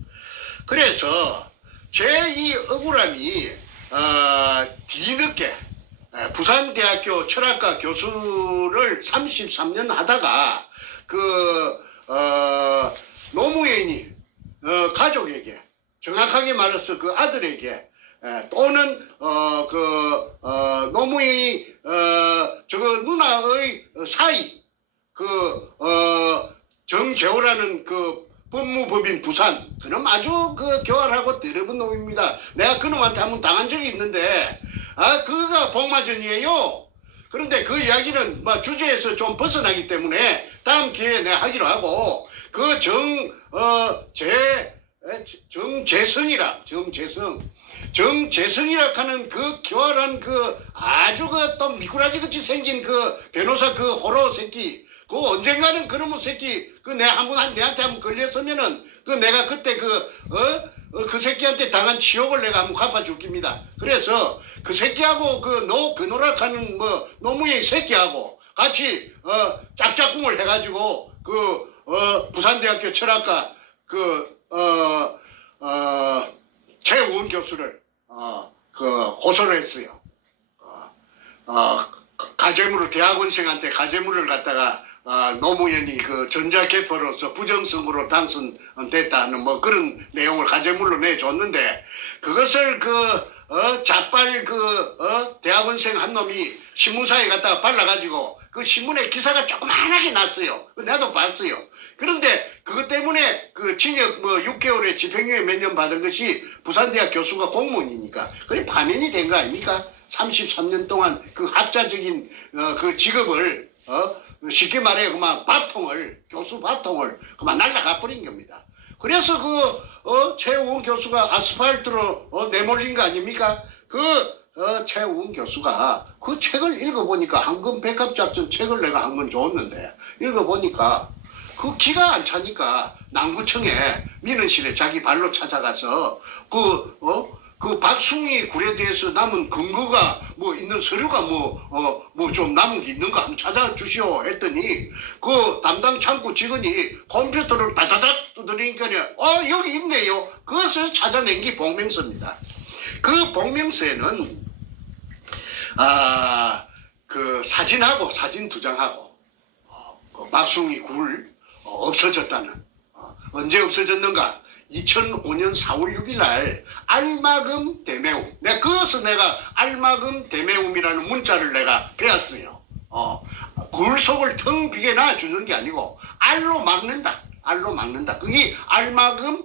그래서 제 이 억울함이 뒤늦게 부산대학교 철학과 교수를 33년 하다가 노무현이 가족에게 정확하게 말해서 그 아들에게 또는 노무현이 저거 누나의 사이 정재호라는 법무법인 부산 그놈 아주 교활하고 더러운 놈입니다. 내가 그놈한테 한번 당한 적이 있는데 그가 복마전이에요. 그런데 그 이야기는 주제에서 좀 벗어나기 때문에 다음 기회에 내가 하기로 하고 정재성이라 하는 그 교활한 아주 또 미꾸라지 같이 생긴 변호사 호로 새끼 언젠가는 그놈의 새끼 내한테 한번 걸렸으면은 내가 그때 그 새끼한테 당한 치욕을 내가 한번 갚아줄 겁니다. 그래서 그 새끼하고 노락하는 노무현 새끼하고 같이 짝짝꿍을 해가지고 부산대학교 철학과 최우원 교수를 고소를 했어요. 가재물을 대학원생한테 가재물을 갖다가 노무현이 전자개표로서 부정선거로 당선됐다는 그런 내용을 가재물로 내줬는데 그것을 자빨 대학원생 한 놈이 신문사에 갖다가 발라가지고 그 신문에 기사가 조그만하게 났어요. 나도 봤어요. 그런데 그것 때문에 징역 6개월에 집행유예 몇 년 받은 것이 부산대학 교수가 공무원이니까 그래 파면이 된 거 아닙니까? 33년 동안 학자적인 직업을 쉽게 말해 그만 교수 밥통을 그만 날라가 버린 겁니다. 그래서 최우원 교수가 아스팔트로 내몰린 거 아닙니까? 최우원 교수가 그 책을 읽어보니까 황금 백합작전 책을 내가 한 권 줬는데 읽어보니까 기가 안 차니까 남구청에 민원실에 자기 발로 찾아가서 박숭이 굴에 대해서 남은 근거가 있는 서류가 좀 남은 게 있는가 한번 찾아주시오 했더니 담당 창구 직원이 컴퓨터를 다다닥 두드리니까 여기 있네요. 그것을 찾아낸 게 복명서입니다. 그 복명서에는 사진하고 사진 2장하고 박숭이 굴 없어졌다는 언제 없어졌는가? 2005년 4월 6일 날 알마금 대매움. 내가 알마금 대매움이라는 문자를 내가 배웠어요. 굴 속을 텅 비게 놔주는 게 아니고 알로 막는다. 그게 알마금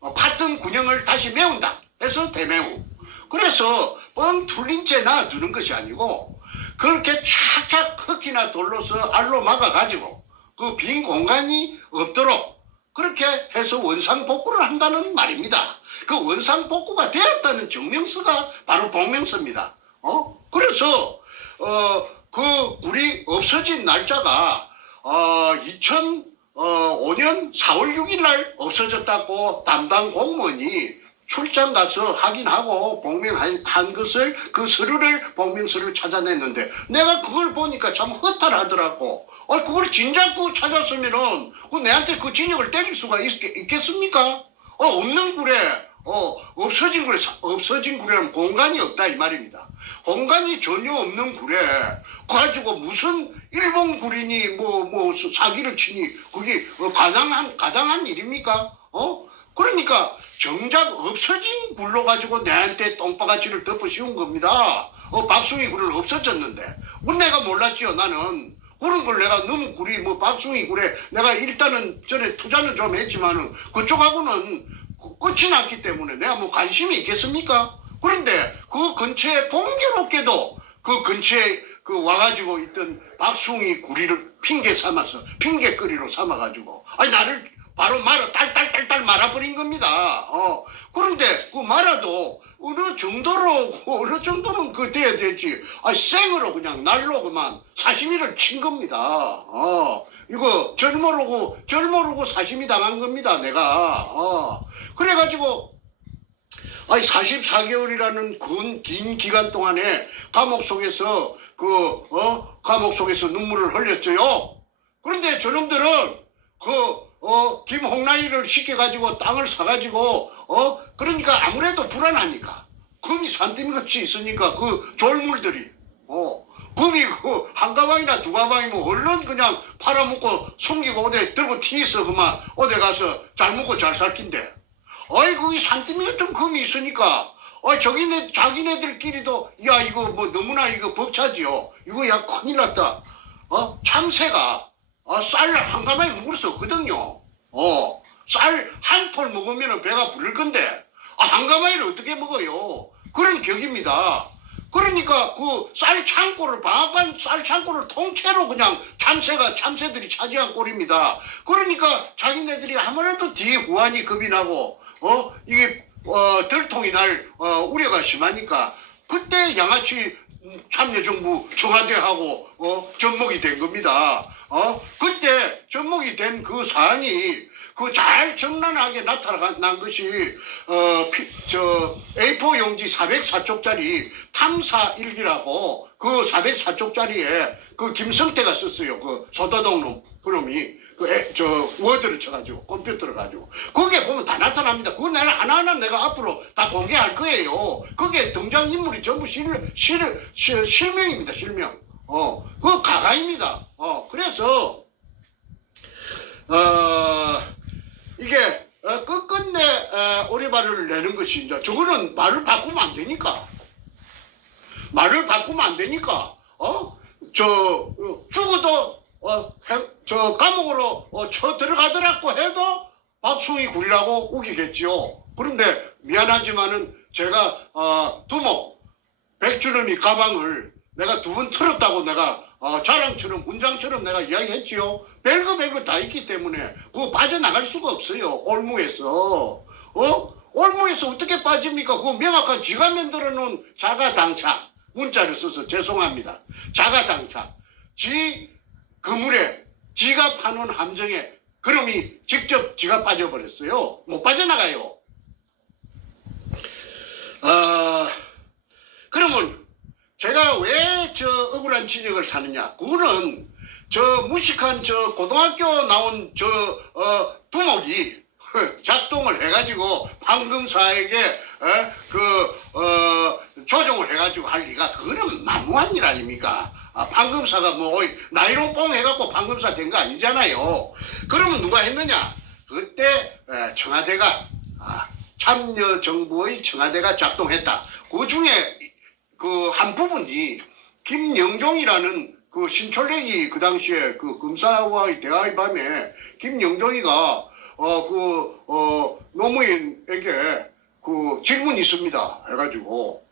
팠던 군형을 다시 메운다. 해서 대매움. 그래서 뻥 툴린 채 놔두는 것이 아니고 그렇게 착착 흙이나 돌로서 알로 막아가지고 빈 공간이 없도록 그렇게 해서 원상복구를 한다는 말입니다. 원상복구가 되었다는 증명서가 바로 복명서입니다. 그래서 굴이 없어진 날짜가 2005년 4월 6일 날 없어졌다고 담당 공무원이 출장 가서 확인하고 복명한 것을 서류를 복명서를 찾아냈는데 내가 그걸 보니까 참 허탈하더라고. 그걸 진작 찾았으면은 내한테 징역을 때릴 수가 있겠습니까? 없는 굴에 없어진 굴에는 공간이 없다 이 말입니다. 공간이 전혀 없는 굴에 가지고 무슨 일본 굴이니 사기를 치니 그게 가당한 일입니까? 그러니까 정작 없어진 굴로 가지고 내한테 똥바가지를 덮어 씌운 겁니다. 박숭이 굴은 없어졌는데 내가 몰랐지요. 나는 그런 걸 내가 너무 굴이 박숭이 굴에 내가 일단은 전에 투자는 좀 했지만은 그쪽하고는 끝이 났기 때문에 내가 관심이 있겠습니까? 그런데 그 근처에 공교롭게도 그 근처에 와가지고 있던 박숭이 구리를 핑계거리로 삼아가지고 나를 바로 말아 딸딸딸딸 말아버린 겁니다. 그런데 그 말아도 어느 정도는 그 돼야 되지. 생으로 그냥 날로 그만 사시미를 친 겁니다. 이거 절 모르고 사시미 당한 겁니다, 내가. 그래가지고 44개월이라는 긴 기간 동안에 감옥 속에서 눈물을 흘렸죠요. 그런데 저놈들은 김홍라이를 시켜가지고 땅을 사가지고 그러니까 아무래도 불안하니까 금이 산더미같이 있으니까 그 졸물들이 금이 한 가방이나 두 가방이면 얼른 그냥 팔아먹고 숨기고 어디 들고 튀어서 그만 어디 가서 잘 먹고 잘 살 낀데 거기 산더미 같은 금이 있으니까 자기네들끼리도 야 이거 뭐 너무나 이거 벅차지요. 이거 야 큰일 났다. 참새가 쌀 한 가마에 먹을 수 없거든요. 쌀 한 톨 먹으면 배가 부를 건데 한 가마를 어떻게 먹어요? 그런 격입니다. 그러니까 그 방앗간 쌀 창고를 통째로 그냥 참새들이 차지한 꼴입니다. 그러니까 자기네들이 아무래도 뒤에 후환이 겁이 나고 이게 들통이 날 우려가 심하니까 그때 양아치 참여정부 청와대하고 접목이 된 겁니다. 그때 접목이 된 그 사안이 잘 적나라하게 나타난 것이 A4 용지 404쪽짜리 탐사 일기라고 그 404쪽짜리에 그 김성태가 썼어요. 그 소다동 그놈이 워드를 쳐가지고 컴퓨터를 가지고 거기에 보면 다 나타납니다. 그거 내가 하나하나 내가 앞으로 다 공개할 거예요. 그게 등장인물이 전부 실명입니다. 실명. 그거 가가입니다. 그래서 이게 끝끝내 오리발을 내는 것이 이제 저거는 말을 바꾸면 안 되니까 죽어도 감옥으로 쳐 들어가더라고 해도 박숭이 굴이라고 우기겠지요. 그런데 미안하지만은 제가 두목 백주름이 가방을 내가 두 번 털었다고 내가 자랑처럼 문장처럼 내가 이야기했지요. 별거 다 있기 때문에 그거 빠져나갈 수가 없어요. 올무에서 올무에서 어떻게 빠집니까? 그거 명확한 지가 만들어 놓은 자가당착 문자를 써서 죄송합니다. 자가당착 지 그물에 지가 파놓은 함정에 그놈이 직접 지가 빠져버렸어요. 못 빠져나가요. 그러면 제가 왜 억울한 진역을 사느냐? 그거는 무식한 고등학교 나온 두목이 작동을 해가지고 판검사에게 조정을 해가지고 할 리가 그거는 만무한 일 아닙니까? 판검사가 나이론 뽕 해갖고 판검사 된 거 아니잖아요. 그러면 누가 했느냐? 그때 청와대가 참여정부의 청와대가 작동했다. 그 중에 한 부분이 김영종이라는 신철래기 그 당시에 검사와의 대화의 밤에 김영종이가 노무현에게 질문이 있습니다. 해가지고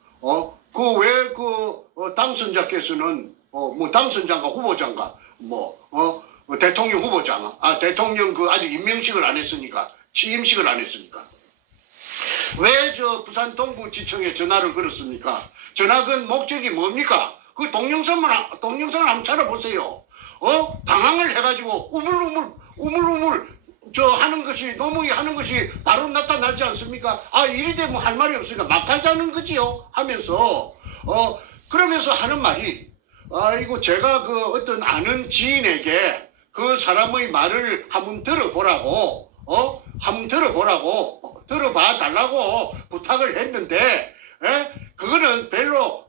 왜 당선자께서는 당선자인가 후보자인가 대통령 후보자가 대통령 아직 임명식을 안 했으니까 취임식을 안 했으니까 왜 부산 동부지청에 전화를 걸었습니까? 전화건 목적이 뭡니까? 그 동영상을 한번 찾아보세요. 방황을 해가지고 우물우물 하는 것이 노무이 하는 것이 바로 나타나지 않습니까? 이리 되면 할 말이 없으니까 막 하자는 거지요. 하면서 그러면서 하는 말이 이거 제가 어떤 아는 지인에게 그 사람의 말을 한번 들어보라고 들어봐 달라고 부탁을 했는데 그거는 별로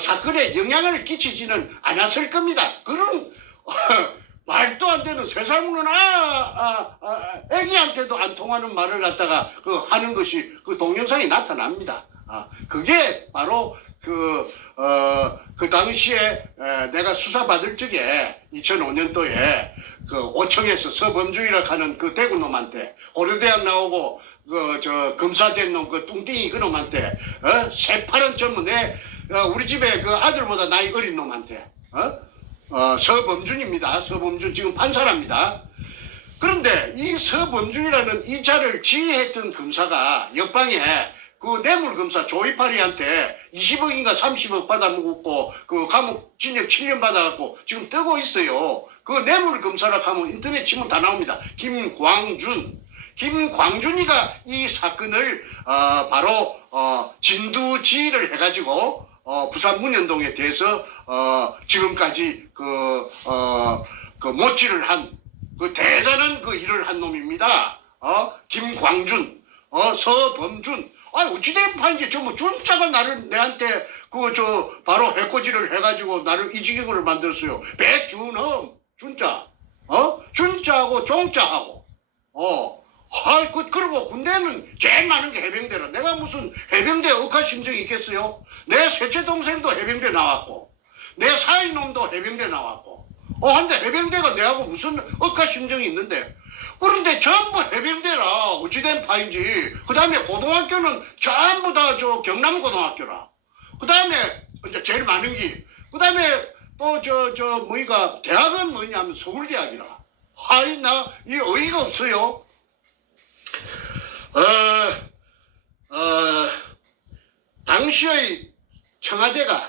사건에 영향을 끼치지는 않았을 겁니다. 그런 말도 안 되는 세상은 애기한테도 안 통하는 말을 갖다가 하는 것이 동영상이 나타납니다. 그게 바로 그 당시에 내가 수사받을 적에 2005년도에 5청에서 서범주이라 하는 대구 놈한테 고려대학 나오고 검사된 놈 뚱띵이 그놈한테 새파란 젊은 우리 집에 아들보다 나이 어린 놈한테 서범준입니다. 서범준 지금 판사랍니다. 그런데 이 서범중이라는 이 자를 지휘했던 검사가 옆방에 그 뇌물검사 조이파리한테 20억인가 30억 받아먹었고 그 감옥 징역 7년 받아갖고 지금 뜨고 있어요. 그 뇌물검사라 하면 인터넷 치면 다 나옵니다. 김광준이가 이 사건을 바로 진두지휘를 해가지고 부산 문현동에 대해서 지금까지 그 못질을 한 그 대단한 그 일을 한 놈입니다. 김광준, 서범준. 어찌된 판인지 전부 준자가 내한테 바로 해코지를 해가지고 나를 이 지경을 만들었어요. 백준엄, 준자. 준자하고 종자하고. 그리고 군대는 제일 많은 게 해병대라. 내가 무슨 해병대 억하심정이 있겠어요? 내 셋째 동생도 해병대 나왔고, 내 사이놈도 해병대 나왔고. 한데 해병대가 내하고 무슨 억하심정이 있는데. 그런데 전부 해병대라. 어찌된 파인지. 그 다음에 고등학교는 전부 다 경남고등학교라. 그 다음에 이제 제일 많은 게. 그 다음에 또 대학은 뭐냐면 서울대학이라. 이 어이가 없어요. 당시의 청와대가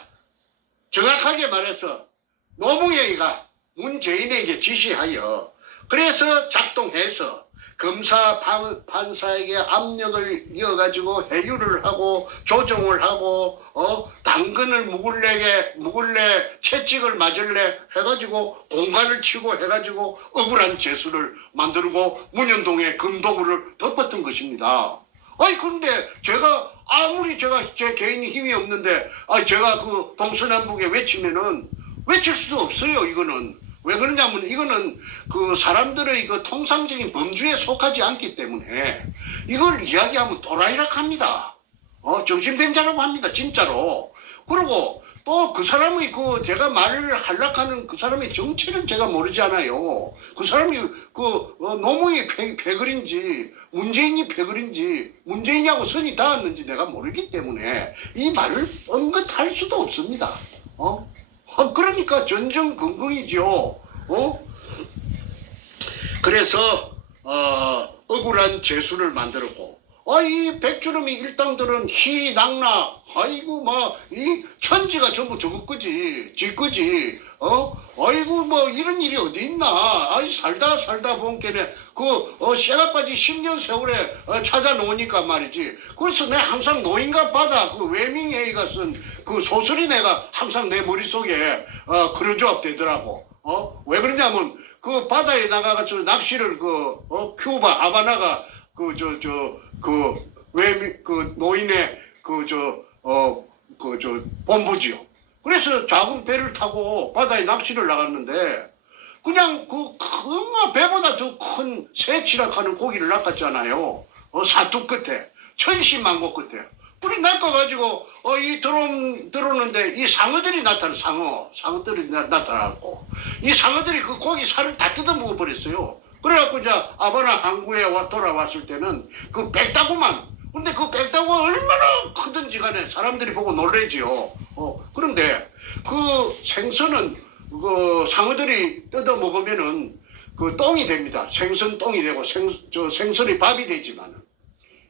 정확하게 말해서 노무현이가 문재인에게 지시하여 그래서 작동해서 검사 판사에게 압력을 이어가지고 해유를 하고 조정을 하고 당근을 묵을래 채찍을 맞을래 해가지고 공간을 치고 해가지고 억울한 재수를 만들고 문현동에 금도구를 덮었던 것입니다. 그런데 제가 아무리 제 개인이 힘이 없는데 제가 그 동서남북에 외치면은 외칠 수도 없어요. 이거는 왜 그러냐면 이거는 그 사람들의 그 통상적인 범주에 속하지 않기 때문에 이걸 이야기하면 도라이락 합니다. 정신병자라고 합니다. 진짜로. 그리고 또 그 사람의 제가 말을 하려하는 그 사람의 정체를 제가 모르지 않아요. 그 사람이 노무현이 패거린지 문재인이 패거린지 문재인하고 선이 닿았는지 내가 모르기 때문에 이 말을 언급할 수도 없습니다. 그러니까 전전긍긍이죠. 그래서 억울한 재수를 만들었고 이 백주름이 일당들은 희낙낙 아이고 이 천지가 전부 저거 거지 지 거지 아이고 이런 일이 어디 있나 살다 본게네 쇠가빠지 10년 세월에 찾아놓으니까 말이지. 그래서 내가 항상 노인과 바다 외밍웨이가 쓴 소설이 내가 항상 내 머릿속에 그려져 되더라고. 왜 그러냐면 바다에 나가서 낚시를 큐바 하바나가 노인의 본부지요. 그래서 작은 배를 타고 바다에 낚시를 나갔는데 그냥 배보다 더 큰 새치락하는 고기를 낚았잖아요. 사투 끝에 천신만고 끝에 불이 낚아가지고 들어오는데 이 상어들이 상어들이 나타나고 이 상어들이 그 고기 살을 다 뜯어 먹어버렸어요. 그래갖고 이제 아바나 항구에 돌아왔을 때는 그 백다구만. 근데 그 백다구가 얼마나 크든지 간에 사람들이 보고 놀래지요. 그런데 그 생선은 상어들이 뜯어 먹으면은 똥이 됩니다. 생선 똥이 되고 생선이 밥이 되지만은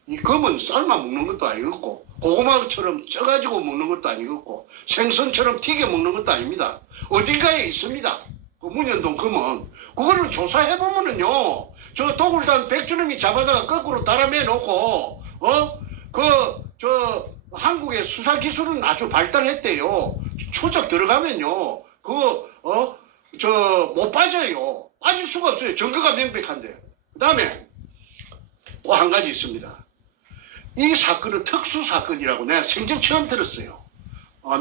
이 검은 삶아 먹는 것도 아니겠고 고구마처럼 쪄가지고 먹는 것도 아니겠고 생선처럼 튀겨 먹는 것도 아닙니다. 어딘가에 있습니다. 문현동 검은. 그거를 조사해보면은요, 도굴단 백주름이 잡아다가 거꾸로 달아매 놓고, 한국의 수사기술은 아주 발달했대요. 추적 들어가면요, 못 빠져요. 빠질 수가 없어요. 증거가 명백한데. 그 다음에 또 한 가지 있습니다. 이 사건은 특수사건이라고 내가 생전 처음 들었어요.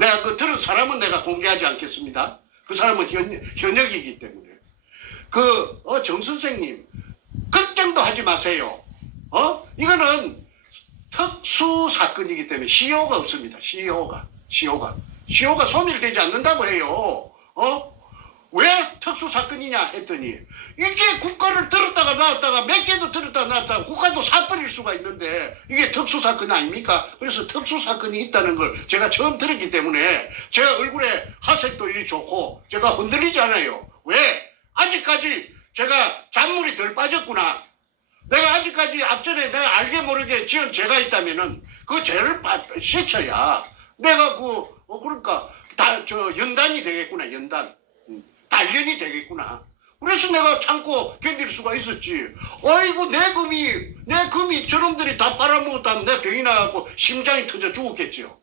내가 들은 사람은 내가 공개하지 않겠습니다. 그 사람은 현역이기 때문에. 정 선생님, 걱정도 하지 마세요. 이거는 특수사건이기 때문에 시효가 없습니다. 시효가 소멸되지 않는다고 해요. 왜 특수사건이냐 했더니 이게 국가를 들었다가 놨다가 몇 개도 들었다가 놨다가 국가도 사버릴 수가 있는데 이게 특수사건 아닙니까? 그래서 특수사건이 있다는 걸 제가 처음 들었기 때문에 제 얼굴에 하색도 이리 좋고 제가 흔들리지 않아요. 왜? 아직까지 제가 잔물이 덜 빠졌구나. 내가 아직까지 앞전에 내가 알게 모르게 지은 죄가 있다면은 그 죄를 씻어야 내가 그러니까 연단이 되겠구나. 연단. 단련이 되겠구나. 그래서 내가 참고 견딜 수가 있었지. 아이고 내 금이 저놈들이 다 빨아먹었다면 내 병이 나갖고 심장이 터져 죽었겠죠.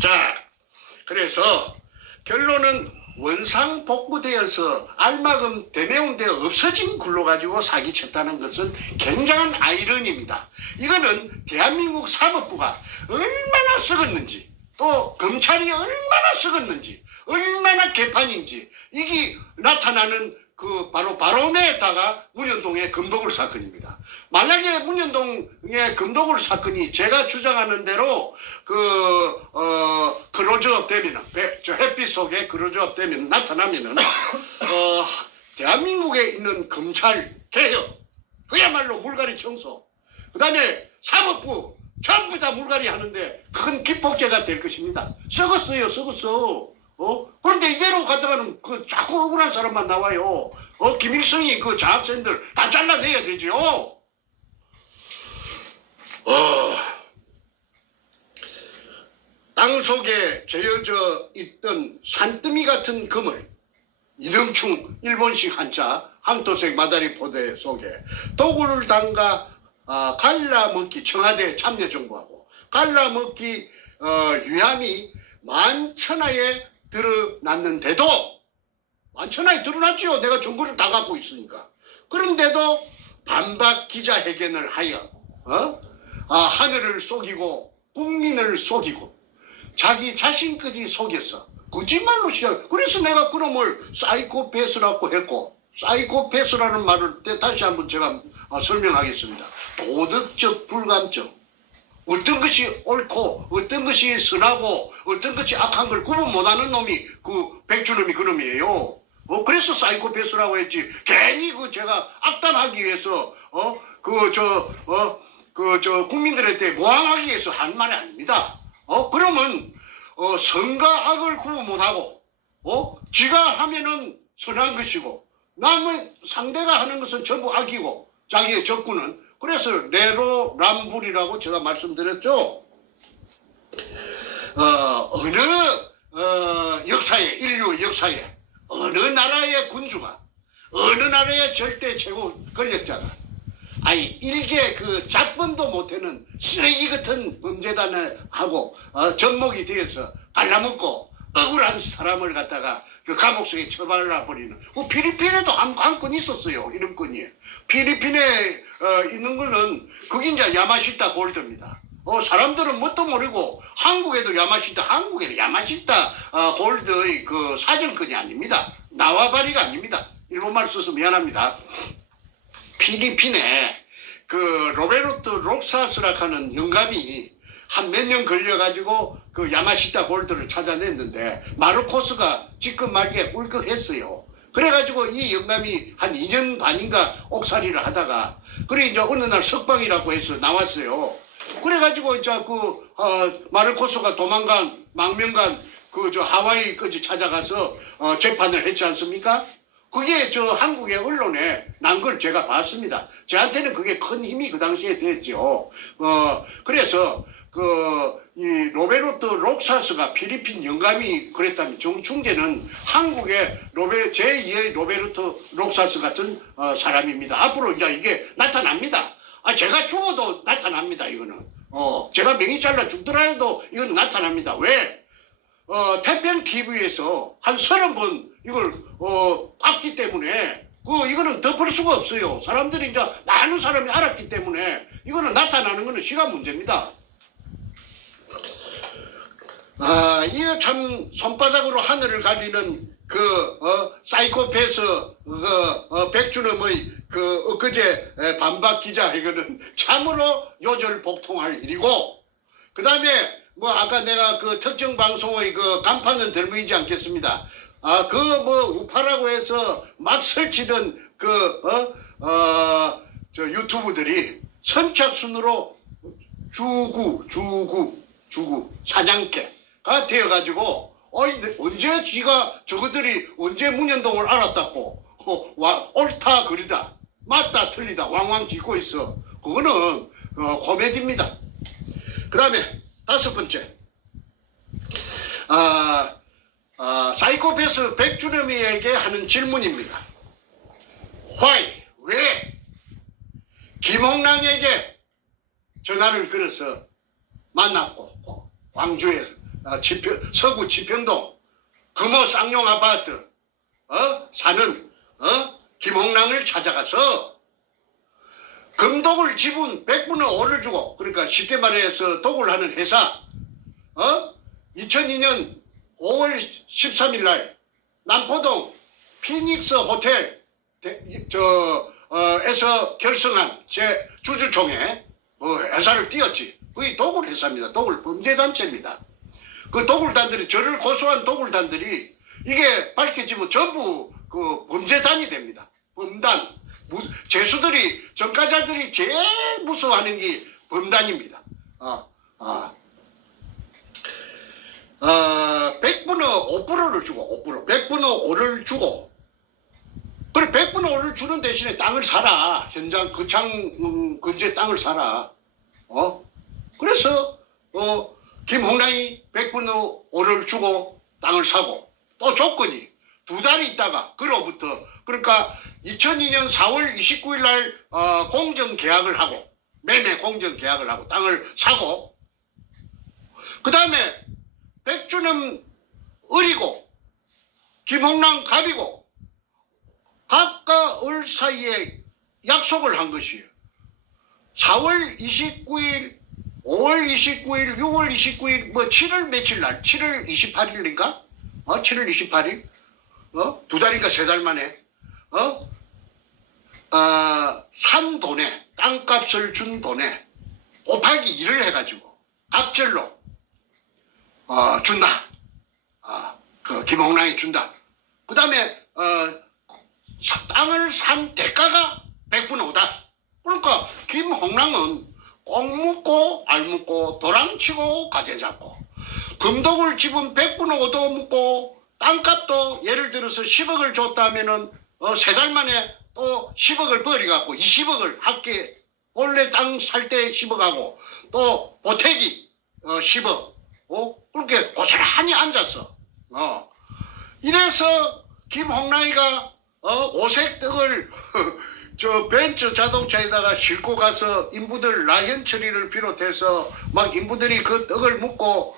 자, 그래서 결론은 원상복구되어서 알마금 대매운되어 없어진 글로 가지고 사기쳤다는 것은 굉장한 아이러니입니다. 이거는 대한민국 사법부가 얼마나 썩었는지, 또 검찰이 얼마나 썩었는지, 얼마나 개판인지 이게 나타나는 바로 바로메에다가 문현동의 금도굴 사건입니다. 만약에 문현동의 금도굴 사건이 제가 주장하는 대로 클로즈업 되면은 저 햇빛 속에 클로즈업 되면 나타나면은 대한민국에 있는 검찰 개혁 그야말로 물갈이 청소 그다음에 사법부 전부 다 물갈이 하는데 큰 기폭제가 될 것입니다. 썩었어요, 썩었어. 그런데 이대로 가다가는 자꾸 억울한 사람만 나와요. 김일성이 장학생들 다 잘라내야 되죠. 땅속에 재어져 있던 산더미 같은 금을 이등충 일본식 한자 항토색 마다리 포대 속에 도구를 담가 갈라먹기 청와대 참여정부하고 갈라먹기 유함이 만천하에 드러났는데도 만천하에 드러났죠. 내가 정보를 다 갖고 있으니까. 그런데도 반박 기자회견을 하여 하늘을 속이고 국민을 속이고 자기 자신까지 속여서 거짓말로 시작. 그래서 내가 그놈을 사이코패스라고 했고 사이코패스라는 말을 다시 한번 제가 설명하겠습니다. 도덕적 불감증. 어떤 것이 옳고 어떤 것이 선하고 어떤 것이 악한 걸 구분 못하는 놈이 백주놈이 그놈이에요. 그래서 사이코패스라고 했지. 괜히 제가 악담하기 위해서 국민들한테 모함하기 위해서 한 말이 아닙니다. 그러면 선과 악을 구분 못하고 지가 하면은 선한 것이고 남의 상대가 하는 것은 전부 악이고 자기의 적군은 그래서 내로남불이라고 제가 말씀드렸죠. 어느 역사에 인류 역사에 어느 나라의 군주가 어느 나라의 절대 최고 권력자가 일개 잡범도 못하는 쓰레기 같은 범죄단을 하고 접목이 되어서 갈라먹고 억울한 사람을 갖다가 감옥 속에 처발라 버리는 필리핀에도 한 건 있었어요. 이런 건이 필리핀에 있는 거는 그게 이제 야마시타 골드입니다. 사람들은 뭣도 모르고 한국에도 한국에는 야마시타 골드의 사정권이 아닙니다. 나와바리가 아닙니다. 일본말 써서 미안합니다. 필리핀에 로베르트 록사스라 하는 영감이 한 몇 년 걸려가지고 야마시타 골드를 찾아냈는데 마르코스가 지금 말기에 꿀꺽했어요. 그래가지고 이 영감이 한 2년 반인가 옥살이를 하다가 그래 이제 어느 날 석방이라고 해서 나왔어요. 그래가지고 이제 마르코스가 도망간 망명간 하와이까지 찾아가서 재판을 했지 않습니까? 그게 한국의 언론에 난 걸 제가 봤습니다. 저한테는 그게 큰 힘이 그 당시에 됐죠. 그래서 이 로베르트 록사스가 필리핀 영감이 그랬다면 정충재는 한국의 제2의 로베르트 록사스 같은 사람입니다. 앞으로 이제 이게 나타납니다. 제가 죽어도 나타납니다. 이거는 제가 명의 잘라 죽더라도 이건 나타납니다. 왜? 태평 TV에서 한 30번 이걸 봤기 때문에 이거는 덮을 수가 없어요. 사람들이 이제 많은 사람이 알았기 때문에 이거는 나타나는 거는 시간 문제입니다. 이거 참 손바닥으로 하늘을 가리는 사이코패스 백주놈의 엊그제 반박 기자회견은 참으로 요절복통할 일이고 그 다음에 아까 내가 특정 방송의 간판은 덜미지 않겠습니다. 우파라고 해서 막 설치던 유튜브들이 선착순으로 주구 사냥개가 되어가지고 언제 저거들이 언제 문현동을 알았다고 옳다 그리다 맞다 틀리다 왕왕 짓고 있어. 그거는 코미디입니다. 그 다음에 5번째, 사이코패스 백주름이에게 하는 질문입니다. Why? 왜? 김홍랑에게 전화를 걸어서 만났고 광주에 서구 지평동 금호 쌍용 아파트 사는 김홍랑을 찾아가서 금독을 지분 100분의 5를 주고, 그러니까 쉽게 말해서 독을 하는 회사 2002년 5월 13일 날 남포동 피닉스 호텔 에서 결성한 제 주주총회 회사를 띄웠지. 그게 도굴 회사입니다. 도굴 범죄단체입니다. 그 도굴단들이, 저를 고소한 도굴단들이 이게 밝혀지면 전부 그 범죄단이 됩니다. 범단. 죄수들이, 전과자들이 제일 무서워하는 게 범단입니다. 100분의 5%를 주고, 100분의 5를 주고, 그래, 100분의 5를 주는 대신에 땅을 사라. 현장 거창 근처에 땅을 사라. 그래서, 김홍랑이 100분의 5를 주고 땅을 사고, 또 조건이 2달이 있다가, 그로부터, 그러니까 2002년 4월 29일 날, 공정 계약을 하고, 매매 공정 계약을 하고, 땅을 사고, 그 다음에, 백주는 을이고, 김홍랑 갑이고, 갑과 을 사이에 약속을 한 것이에요. 4월 29일, 5월 29일, 6월 29일, 7월 며칠 날, 7월 28일인가? 7월 28일? 2달인가 3달 만에, 산 돈에, 땅값을 준 돈에 곱하기 2를 해가지고, 갑절로, 준다. 그 김홍랑이 준다. 그 다음에, 땅을 산 대가가 100분의 5다. 그러니까 김홍랑은 꼭 묻고 알 묻고 도랑치고 가재 잡고 금독을 지분 100분의 5도 묻고 땅값도 예를 들어서 10억을 줬다면은 3달 만에 또 10억을 버려갖고 20억을 할게, 원래 땅 살 때 10억하고 또 보태기 10억 그렇게 고스란히 앉았어. 이래서 김홍랑이가 오색 떡을 저 벤츠 자동차에다가 싣고 가서 인부들 라현철이를 비롯해서 막 인부들이 그 떡을 먹고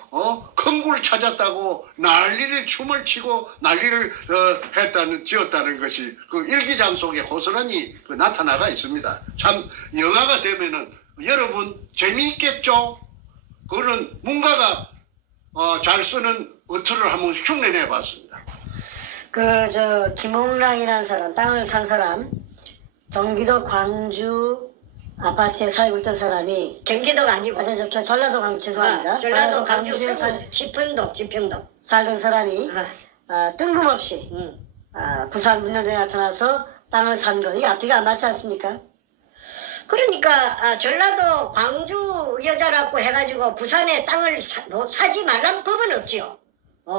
큰굴 찾았다고 난리를 춤을 치고 난리를 지었다는 것이 그 일기장 속에 고스란히 나타나가 있습니다. 참 영화가 되면은 여러분 재미있겠죠? 그거는 문가가 잘 쓰는 어투를 한번 흉내내 봤습니다. 김홍랑이라는 사람, 땅을 산 사람, 경기도 광주 아파트에 살고 있던 사람이, 경기도가 아니고 전라도 광주, 죄송합니다. 전라도 광주 광주에 지평동 살던 사람이 뜬금없이 부산 문현동에 나타나서 땅을 산 거, 이게 앞뒤가 안 맞지 않습니까? 그러니까 전라도 광주 여자라고 해가지고 부산에 땅을 사지 말라는 법은 없지요.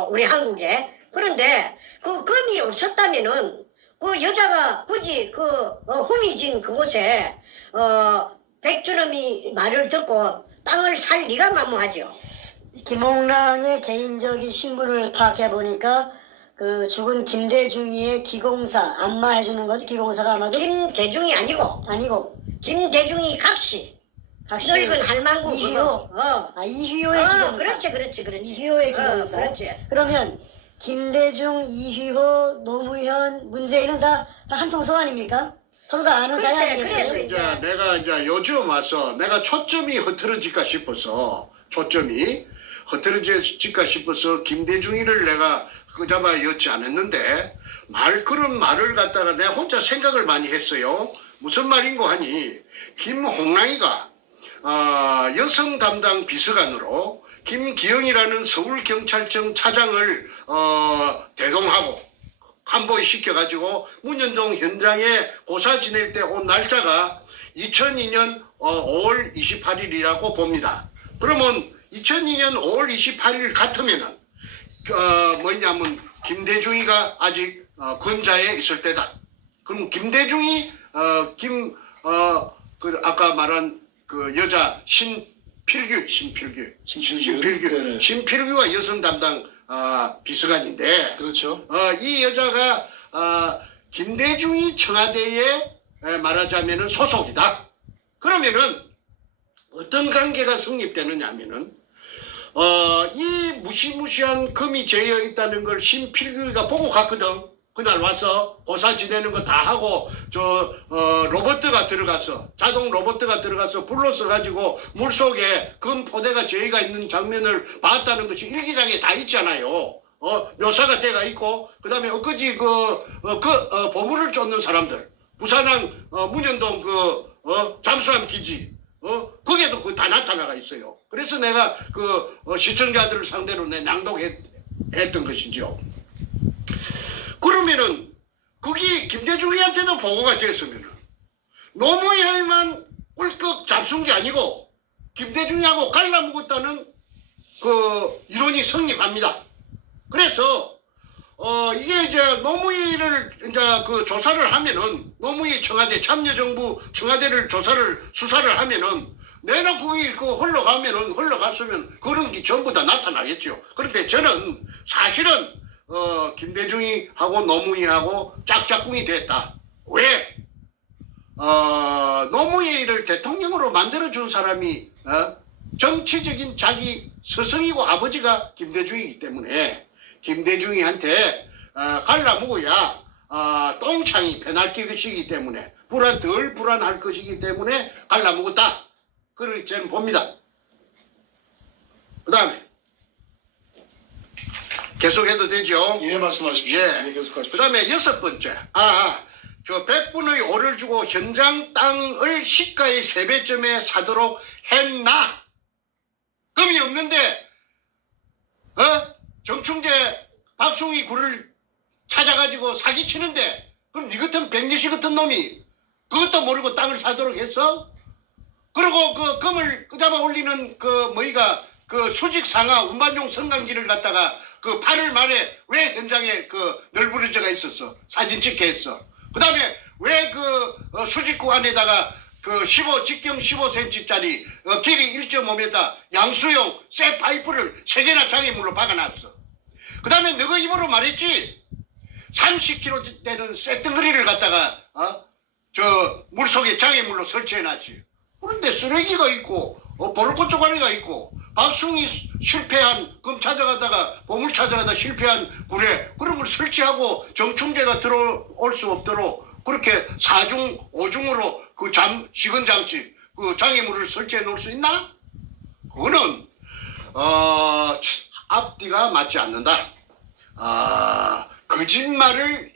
우리 한국에. 그런데 그 금이 없었다면은 그 여자가 굳이 그 후미진 그곳에 백주름이 말을 듣고 땅을 살 리가 만무하죠. 김홍랑의 개인적인 신분을 파악해 보니까 그 죽은 김대중이의 기공사 안마해주는 거지. 기공사가 아마도 김대중이 아니고 김대중이 각시 늙은 할망구 이휘호. 이휘호의 기공사. 그렇지 이휘호의 기공사. 그렇지. 그러면 김대중, 이휘호, 노무현, 문재인은 다 한 통속 아닙니까? 서로 다 아는 사이 아니겠어요? 그래서 이제 내가 이제 요즘 와서 내가 초점이 흐트러질까 싶어서 김대중이를 내가 그자마 였지 않았는데 그런 말을 갖다가 내가 혼자 생각을 많이 했어요. 무슨 말인고 하니 김홍랑이가 여성 담당 비서관으로 김기영이라는 서울경찰청 차장을 대동하고 간보시켜가지고 문현동 현장에 고사 지낼 때 온 날짜가 2002년 5월 28일이라고 봅니다. 그러면 2002년 5월 28일 같으면은 뭐냐면 김대중이가 아직 권좌에 있을 때다. 그럼 김대중이 그 아까 말한 그 여자 신필규 네네. 신필규가 여성 담당 비서관인데 그렇죠. 이 여자가 김대중이 청와대에 말하자면은 소속이다. 그러면은 어떤 관계가 성립되느냐 하면은 이 무시무시한 금이 재여 있다는 걸 신필규가 보고 갔거든. 그날 와서 고사 지내는 거 다 하고 로버트가 들어가서 자동 로버트가 들어가서 불러서 가지고 물속에 금 포대가 재가 있는 장면을 봤다는 것이 일기장에 다 있잖아요. 묘사가 돼가 있고 그다음에 엊그제 보물을 쫓는 사람들 부산항 문현동 잠수함 기지 거기에도 다 나타나가 있어요. 그래서 내가 시청자들을 상대로 내 낭독했던 것이죠. 그러면은 거기 김대중이한테도 보고가 됐으면은 노무현만 꿀꺽 잡순 게 아니고 김대중이하고 갈라먹었다는 이론이 성립합니다. 그래서 이게 이제 노무현을 이제 조사를 하면은 노무현 청와대 참여정부 청와대를 수사를 하면은 내가 거기 흘러갔으면 그런 게 전부 다 나타나겠죠. 그런데 저는 사실은 김대중이하고 노무현하고 짝짝꿍이 됐다. 왜? 노무현을 대통령으로 만들어준 사람이 정치적인 자기 스승이고 아버지가 김대중이기 때문에 김대중이한테 갈라먹어야 똥창이 변할 것이기 때문에 덜 불안할 것이기 때문에 갈라먹었다. 그렇게 저는 봅니다. 그 다음에 계속해도 되죠? 예, 말씀하십시오. 예. 예, 계속하십시오. 그 다음에 6번째. 100분의 오를 주고 현장 땅을 시가의 3배쯤에 사도록 했나? 금이 없는데, 정충재 박숭이 굴을 찾아가지고 사기치는데, 그럼 니 같은 백리시 같은 놈이 그것도 모르고 땅을 사도록 했어? 그리고 금을 끄잡아 올리는 수직 상하 운반용 성강기를 갖다가 8월 말에 왜 현장에 널브러져가 있었어? 사진 찍게 했어. 그 다음에 왜 수직구 안에다가 직경 15cm짜리 길이 1.5m 양수용 쇠 파이프를 3개나 장애물로 박아놨어. 그 다음에 너가 입으로 말했지? 30kg 되는 쇠덩어리를 갖다가 물속에 장애물로 설치해놨지. 그런데 쓰레기가 있고 보르코 쪼가리가 있고 박숭이 실패한 금 찾아가다가 보물 찾아가다 실패한 굴에 그런 걸 설치하고 정충재가 들어올 수 없도록 그렇게 4중 5중으로 식은 장치 장애물을 설치해 놓을 수 있나? 그거는 앞뒤가 맞지 않는다. 거짓말을